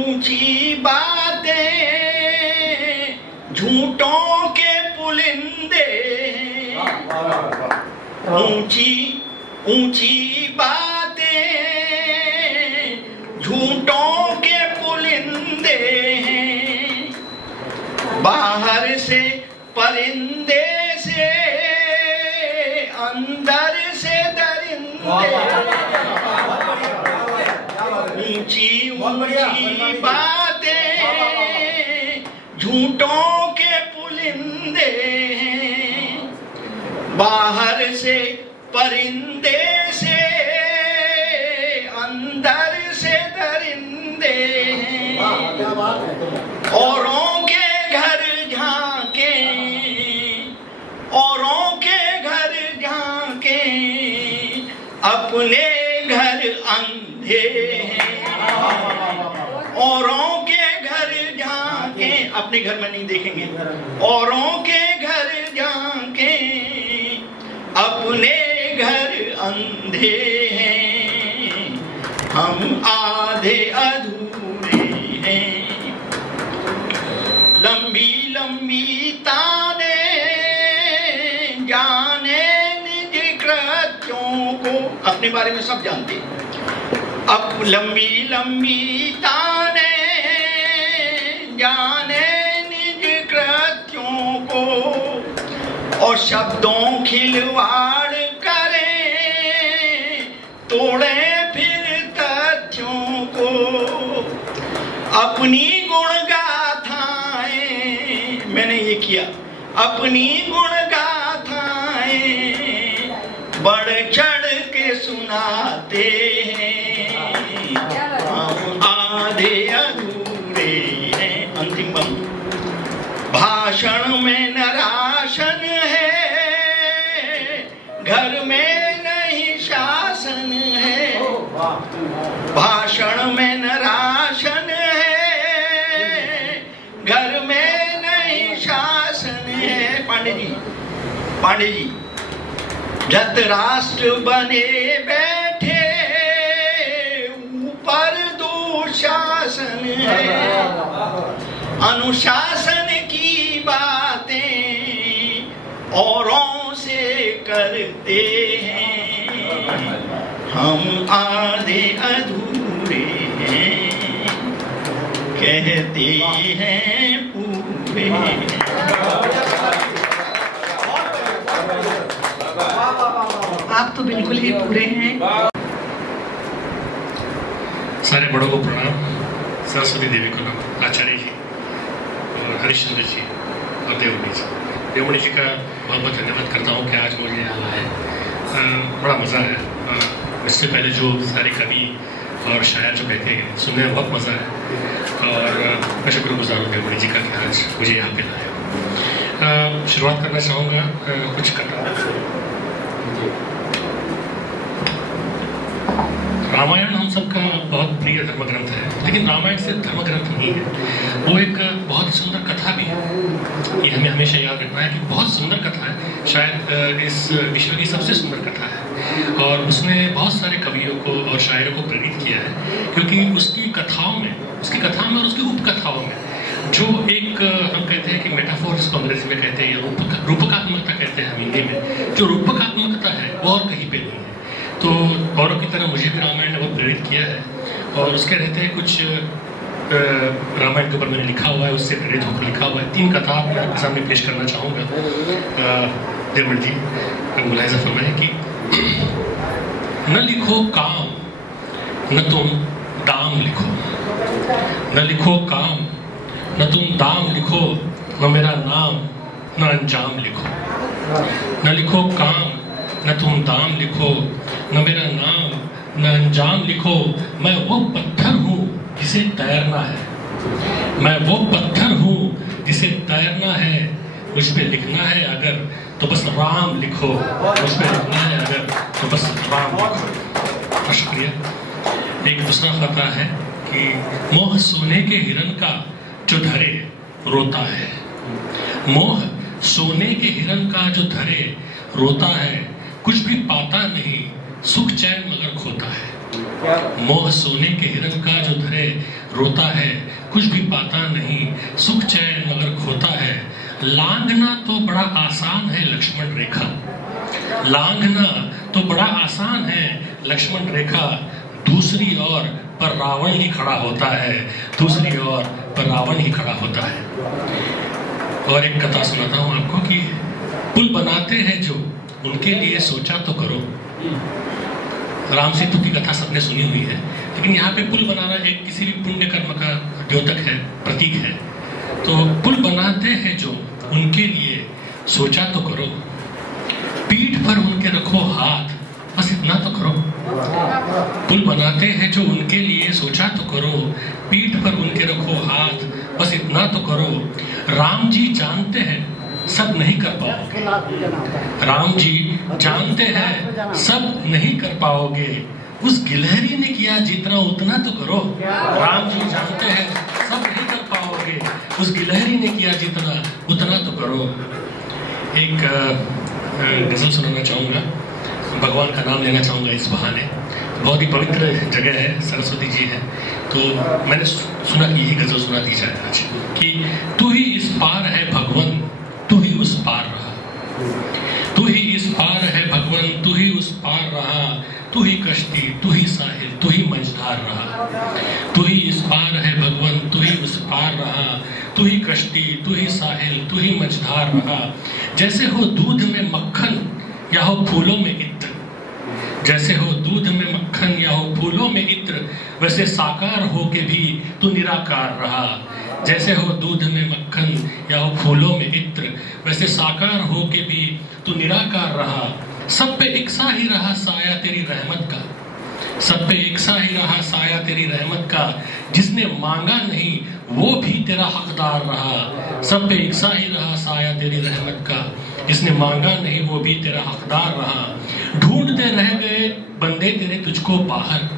ऊंची बातें झूठों के पुलिंदे, ऊंची ऊंची बातें झूठों के पुलिंदे हैं, बाहर से परिंदे से अंदर से दरिंदे, ऊंची ऊंची बातें झूठों के पुलिंदे हैं, बाहर से परिंदे से अंदर से दरिंदे हैं, औरों के घर झांके, औरों के घर झांके, अपने घर अंधे हैं, औरों के घर झांके, अपने घर में नहीं देखेंगे, औरों के घर झांके, अपने घर अंधे हैं, हम आधे अधूरे हैं, लंबी लंबी ताने जाने निज कृत्यों को, अपने बारे में सब जानते हैं, अब लंबी लंबी ताने जाने निज कृत्यों को, और शब्दों खिलवाड़ करें तोड़े फिर तथ्यों को, अपनी गुण गाथाएं, मैंने ये किया, अपनी गुण गाथाएं बढ़ चढ़ के सुनाते हैं, हम आधे अधूरे हैं। अंतिम भाषण में न राशन है, घर में नहीं शासन है, भाषण में न राशन है, घर में नहीं शासन है। पांडे जी धृतराष्ट्र बने बैठे, ऊपर दुशासन है, अनुशासन की बातें औरों से करते हैं, हम आधे अधूरे हैं, कहते हैं पूरे। आप तो बिल्कुल ही पूरे हैं। सारे बड़ों को प्रणाम, सरस्वती देवी को नमन, आचार्य जी और हरिश्चंद्र जी और देवमणि जी। देवमणि जी का बहुत बहुत धन्यवाद करता हूँ कि आज मुझे यहाँ आए, बड़ा मज़ा है। इससे पहले जो सारे कवि और शायर जो कहते हैं सुनने में बहुत मज़ा है, और मैं शुक्रगुजार हूँ देवमणि जी का कि आज मुझे यहाँ पे लाया। शुरुआत करना चाहूँगा कुछ कथा। रामायण हम सबका बहुत प्रिय धर्म ग्रंथ है, लेकिन रामायण सिर्फ धर्म ग्रंथ नहीं है, वो एक बहुत सुंदर कथा भी है। ये हमें हमेशा याद रखना है कि बहुत सुंदर कथा है, शायद इस विश्व की सबसे सुंदर कथा है, और उसने बहुत सारे कवियों को और शायरों को प्रेरित किया है, क्योंकि उसकी कथाओं में और उसकी उपकथाओं में जो एक हम कहते हैं कि मेटाफोर, जिसको अंग्रेजी में कहते हैं, या रूपकात्मकता कहते हैं हम हिंदी में, जो रूपकात्मकता है वो और कहीं पे नहीं है। तो औरों की तरह मुझे भी रामायण ने बहुत प्रेरित किया है, और उसके रहते हैं कुछ रामायण के ऊपर मैंने लिखा हुआ है, उससे प्रेरित होकर लिखा हुआ है। 3 कथा मैं आपके सामने पेश करना चाहूँगा। देवमणि जी मुलाहिजा फरमाएं कि न लिखो काम न तुम दाम लिखो, न लिखो काम न तुम दाम लिखो, न मेरा नाम न अंजाम लिखो, न लिखो काम न तुम दाम लिखो, न मेरा नाम न अंजाम लिखो। मैं वो पत्थर हूँ जिसे तैरना है, मैं वो पत्थर हूँ जिसे तैरना है, मुझ पे लिखना है अगर तो बस राम लिखो, मुझ पे लिखना है अगर तो बस राम लिखो। बहुत शुक्रिया। एक दूसरा खता है कि मोह सोने के हिरन का जो धरे रोता है, मोह सोने के हिरन का जो धरे रोता है, कुछ भी पाता नहीं सुख चैन मगर खोता है। मोह सोने के हिरन का जो धरे रोता है, कुछ भी पाता नहीं, सुख चैन मगर खोता है। लांघना तो बड़ा आसान है लक्ष्मण रेखा, लांघना तो बड़ा आसान है लक्ष्मण रेखा। दूसरी ओर पर रावण ही खड़ा होता है, दूसरी ओर पर रावण ही खड़ा होता है। और एक कथा सुनाता हूँ आपको कि पुल बनाते हैं जो, उनके लिए सोचा तो करो। राम सेतु की कथा सबने सुनी हुई है, लेकिन यहाँ पे पुल बनाना एक किसी भी पुण्य कर्म का द्योतक है, प्रतीक है। तो पुल बनाते हैं जो, उनके लिए सोचा तो करो। पीठ पर उनके रखो हाथ, बस इतना तो करो। पुल बनाते हैं जो, उनके लिए सोचा तो करो। पीठ पर उनके रखो हाथ, बस इतना तो करो। राम जी जानते हैं सब नहीं कर पाओगे, राम जी जानते हैं सब नहीं कर पाओगे। उस गिलहरी ने किया जितना उतना तो करो। राम जी जानते हैं सब नहीं कर पाओगे, उस गिलहरी ने किया जितना उतना तो करो। एक गजल सुनाना चाहूँगा, भगवान का नाम लेना चाहूँगा इस बहाने। बहुत ही पवित्र जगह है, सरस्वती जी है, तो मैंने सुना कि यही गजल सुना दी जाए आज कि तू ही इस पार है भगवन, तू ही उस पार रहा। तू ही इस पार है भगवन, तू ही उस पार रहा। तू ही कश्ती, तू ही साहिल, तू ही मंझधार रहा। तू ही इस पार है भगवन, तू ही उस पार रहा। तू ही कश्ती, तू ही साहिल, तू ही मंझधार रहा। जैसे हो दूध में मक्खन या हो फूलों में इत्र, जैसे हो दूध में मक्खन या हो फूलों में इत्र, वैसे साकार हो के भी तू निराकार रहा। जैसे हो दूध में मक्खन या हो फूलों में इत्र, वैसे साकार हो के भी तू निराकार रहा। सब पे एक सा ही रहा साया तेरी रहमत का, सब पे एक सा ही रहा साया तेरी रहमत का। जिसने मांगा नहीं वो भी तेरा हकदार रहा। सब पे एक सा ही रहा साया तेरी रहमत का, जिसने मांगा नहीं वो भी तेरा हकदार रहा। ढूंढते रह गए बंदे तेरे तुझको बाहर,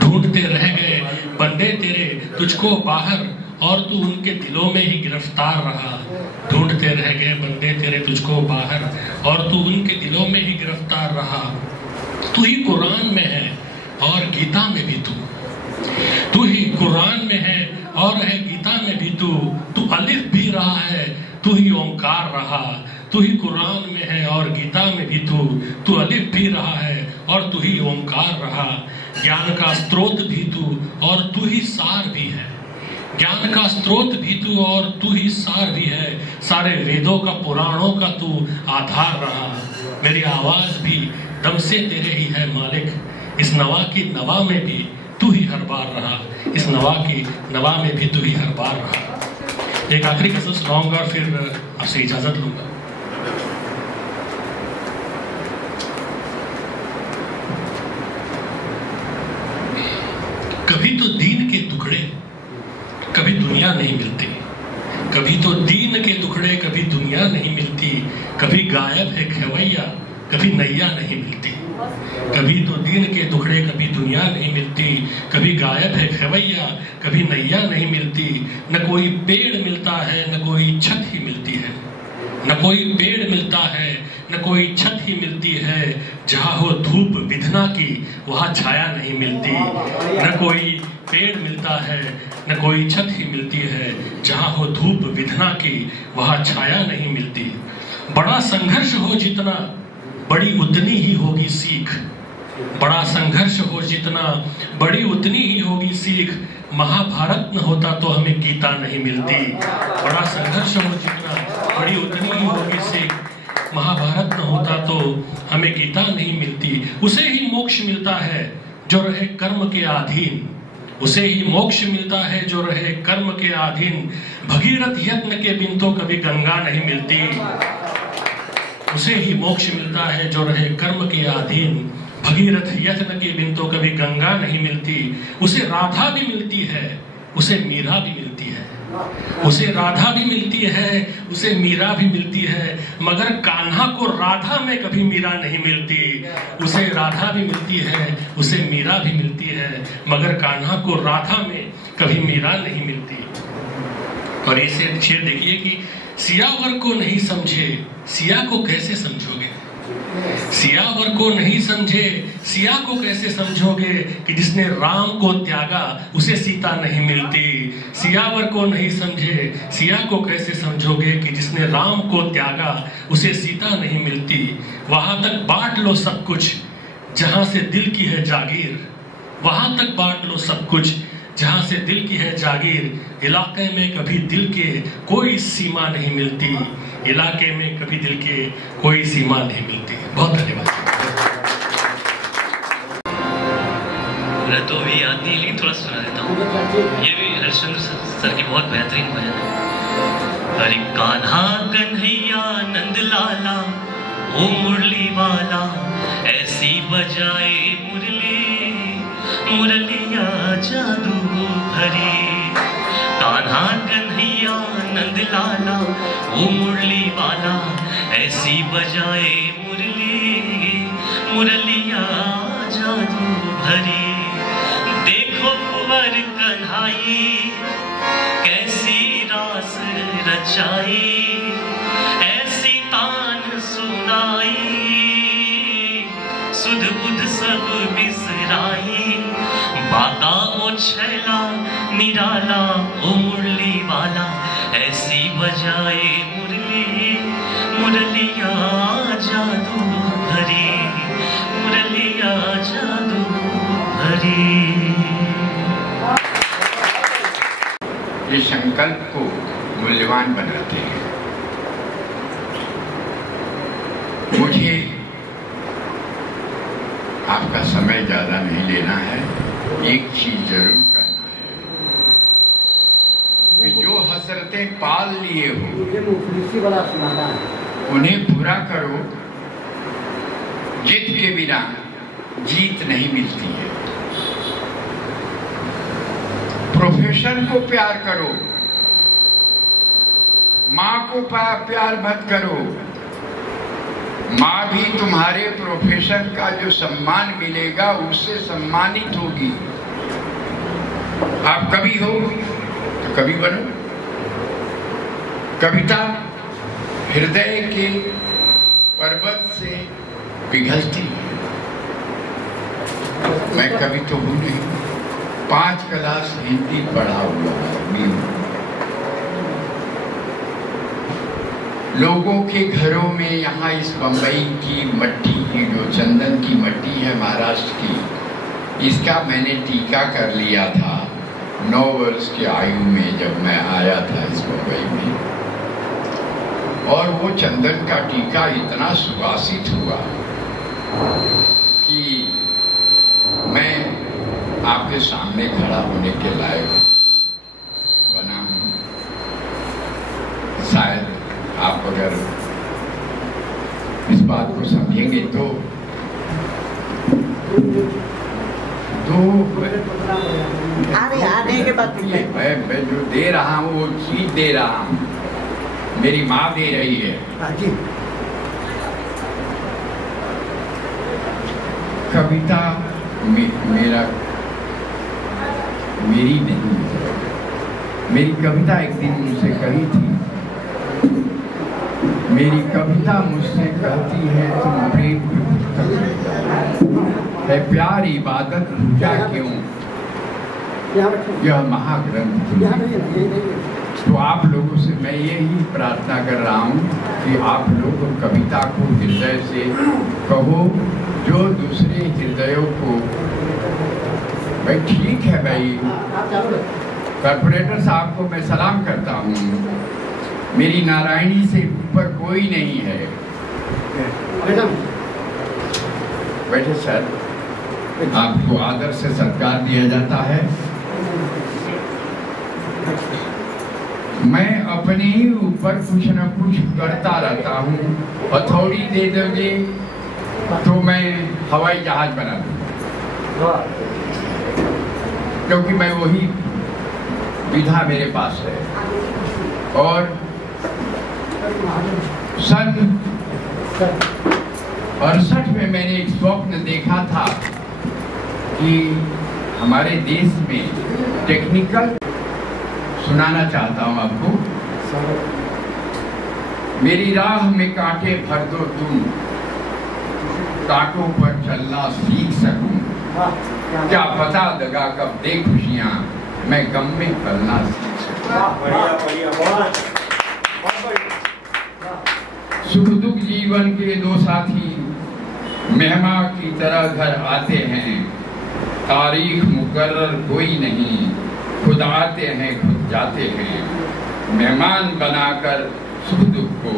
ढूंढते रह गए बंदे तेरे तुझको बाहर, और तू उनके दिलों में ही गिरफ्तार रहा। ढूंढते रह गए बंदे तेरे तुझको बाहर, और तू उनके दिलों में ही गिरफ्तार रहा। तू ही कुरान में है और गीता में भी तू, तू ही कुरान में है और है गीता में भी तू। तू अलिफ भी रहा है, तू ही ओंकार रहा। तू ही कुरान में है और गीता में भी तू अलिफ भी रहा है और तू ही ओंकार रहा। ज्ञान का स्रोत भी तू और तू ही सार भी है, ज्ञान का स्रोत भी तू और तू ही सार भी है। सारे वेदों का पुराणों का तू आधार रहा। मेरी आवाज भी दम से तेरे ही है मालिक, इस नवा की नवा में भी तू ही हर बार रहा। इस नवा की नवा में भी तू ही हर बार रहा। एक आखिरी गजल सुनाऊंगा और फिर आपसे इजाजत लूंगा। कभी तो दीन के टुकड़े कभी दुनिया नहीं मिलती, कभी तो दीन के टुकड़े कभी दुनिया नहीं मिलती। कभी गायब है खेवैया कभी नैया नहीं मिलती, कभी तो दीन के टुकड़े कभी दुनिया नहीं मिलती। कभी गायब है खेवैया कभी नैया नहीं मिलती। न कोई पेड़ मिलता है न कोई छत ही मिलती है, न कोई पेड़ मिलता है न कोई छत ही मिलती है। जहाँ हो धूप विधना की वहाँ छाया नहीं मिलती। न कोई पेड़ मिलता है न कोई छत ही मिलती है। जहाँ हो धूप विधना की वहाँ छाया नहीं मिलती। बड़ा संघर्ष हो जितना बड़ी उतनी ही होगी सीख, बड़ा संघर्ष हो जितना बड़ी उतनी ही होगी सीख। महाभारत न होता तो हमें गीता नहीं मिलती। बड़ा संघर्ष हो जितना बड़ी उतनी ही होगी सीख। महाभारत न होता तो हमें गीता नहीं मिलती। उसे ही मोक्ष मिलता है जो रहे कर्म के अधीन, उसे ही मोक्ष मिलता है जो रहे कर्म के अधीन। भगीरथ यत्न के बिन तो कभी गंगा नहीं मिलती। उसे ही मोक्ष मिलता है जो रहे कर्म के अधीन। भगीरथ यत्न के बिन तो कभी गंगा नहीं मिलती। उसे राधा भी मिलती है, उसे मीरा भी मिलती है, उसे राधा भी मिलती है, उसे मीरा भी मिलती है। मगर कान्हा को राधा में कभी मीरा नहीं मिलती। उसे राधा भी मिलती है, उसे मीरा भी मिलती है, मगर कान्हा को राधा में कभी मीरा नहीं मिलती। और इसे शेर देखिए कि सियावर को नहीं समझे सिया को कैसे समझोगे। सियावर को नहीं समझे सिया को कैसे समझोगे कि जिसने राम को त्यागा उसे सीता नहीं मिलती। सियावर को नहीं समझे सिया को कैसे समझोगे कि जिसने राम को त्यागा उसे सीता नहीं मिलती। वहां तक बांट लो सब कुछ जहां से दिल की है जागीर, वहां तक बांट लो सब कुछ जहां से दिल की है जागीर। इलाके में कभी दिल के कोई सीमा नहीं मिलती, इलाके में कभी दिल के कोई सीमा नहीं मिलती। बहुत धन्यवाद। पूरा तो भी याद नहीं, लेकिन थोड़ा सुना देता हूँ। ये भी हरिश्चंद्र सर की बहुत बेहतरीन भजन है। हरि कान्हा कन्हैया नंद लाला ओ मुरली वाला, ऐसी बजाए मुरली मुरलिया जादू भरी। कान्हा कन्हैया नंद लाला ओ मुरली वाला, ऐसी बजाए मुरली मुरलिया जादू भरी। देखो कुंवर कन्हाई कैसी रास रचाई, ऐसी तान सुनाई सुध बुध सब बिसराई। बाका ओ छैला निराला ओ मुरली वाला, ऐसी बजाए मुरली मुरलिया जादू भरी मुरलिया जादू भरी। ये संकल्प को मूल्यवान बनाते हैं। मुझे आपका समय ज्यादा नहीं लेना है, एक चीज जरूर करना है कि जो हसरतें पाल लिए हो उन्हें पूरा करो। जिद के बिना जीत नहीं मिलती है। प्रोफेशन को प्यार करो, माँ को प्यार मत करो। माँ भी तुम्हारे प्रोफेशन का जो सम्मान मिलेगा उससे सम्मानित होगी। आप कवि हो तो कवि बनो। कविता हृदय के पर्वत से पिघलती है। मैं कवि तो हूँ नहीं, 5 क्लास हिंदी पढ़ा हुआ आदमी हूँ। लोगों के घरों में यहाँ इस बम्बई की मट्टी की जो चंदन की मट्टी है महाराष्ट्र की, इसका मैंने टीका कर लिया था 9 वर्ष की आयु में जब मैं आया था इस बम्बई में। और वो चंदन का टीका इतना सुवासित हुआ कि मैं आपके सामने खड़ा होने के लायक बना हूँ। शायद आप अगर इस बात को समझेंगे तो आने के बाद मैं जो दे रहा हूँ वो चीज दे रहा हूँ, मेरी माँ दे रही है। कविता मेरी नहीं, मेरी कविता एक दिन मुझसे कही थी। मेरी कविता मुझसे कहती है तुम प्रेम है प्यार इबादत पूजा क्यों, यह महाग्रंथ। तो आप लोगों से मैं यही प्रार्थना कर रहा हूँ कि आप लोग कविता को हृदय से कहो, जो दूसरे हृदयों को। भाई ठीक है भाई, कॉर्पोरेटर साहब को मैं सलाम करता हूँ। मेरी नारायणी से ऊपर कोई नहीं है। बैठे सर, आपको आदर से सत्कार दिया जाता है। मैं अपने ही ऊपर कुछ न कुछ करता रहता हूँ। हथौड़ी दे दोगे तो मैं हवाई जहाज बना दूँगा, क्योंकि मैं वही विधा मेरे पास है। और सन 68 में मैंने एक स्वप्न देखा था कि हमारे देश में टेक्निकल, सुनाना चाहता हूँ आपको। मेरी राह में कांटे भर दो तुम, कांटों पर चलना सीख सकूं। क्या पता दगा कब दे खुशियां, मैं गम में पलना सीख सकूं। सुख दुख जीवन के दो साथी मेहमान की तरह घर आते हैं। तारीख मुकर्रर कोई नहीं, खुद आते हैं खुद जाते हैं। मेहमान बनाकर सुख दुख को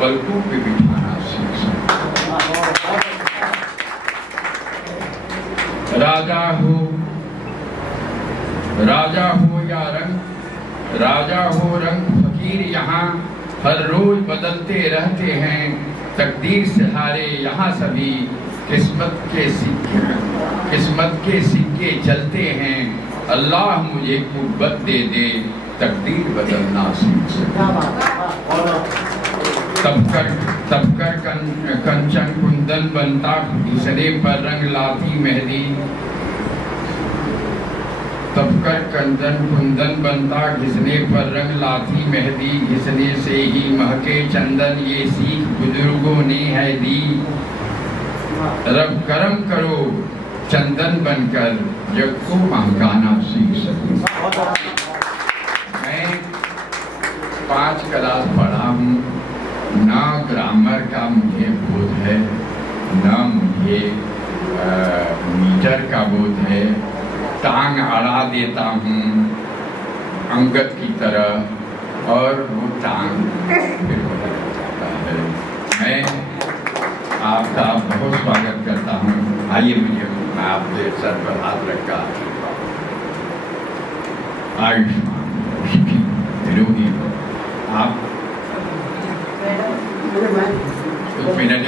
पलकों पे बिठाना सीख सकते। राजा हो या रंग, राजा हो रंग फकीर यहाँ हर रोज बदलते रहते हैं। तकदीर से हारे यहाँ सभी किस्मत के सिक्के चलते हैं। अल्लाह मुझे कुर्बत दे दे, तकदीर बदलना सीख सकता। तब कर कंचन कुंदन बनता, घिसने पर रंग लाती मेहंदी। तब कर कंचन कुंदन बनता, घिसने पर रंग लाती मेहंदी। घिसने से ही महके चंदन, ये सीख बुजुर्गों ने है दी। रब करम करो चंदन बनकर जग को महकाना सीख सकूं। मैं 5 क्लास पढ़ा हूँ, ना ग्रामर का मुझे बोध है, ना मुझे मीटर का बोध है। टांग अड़ा देता हूँ अंगद की तरह, और वो टांग फिर बदल जाता है। मैं आपका बहुत स्वागत करता हूँ। आइए मुझे, मैं आपके सर पर हाथ रखा आयुष्मान निरोगी आप कुछ मिनट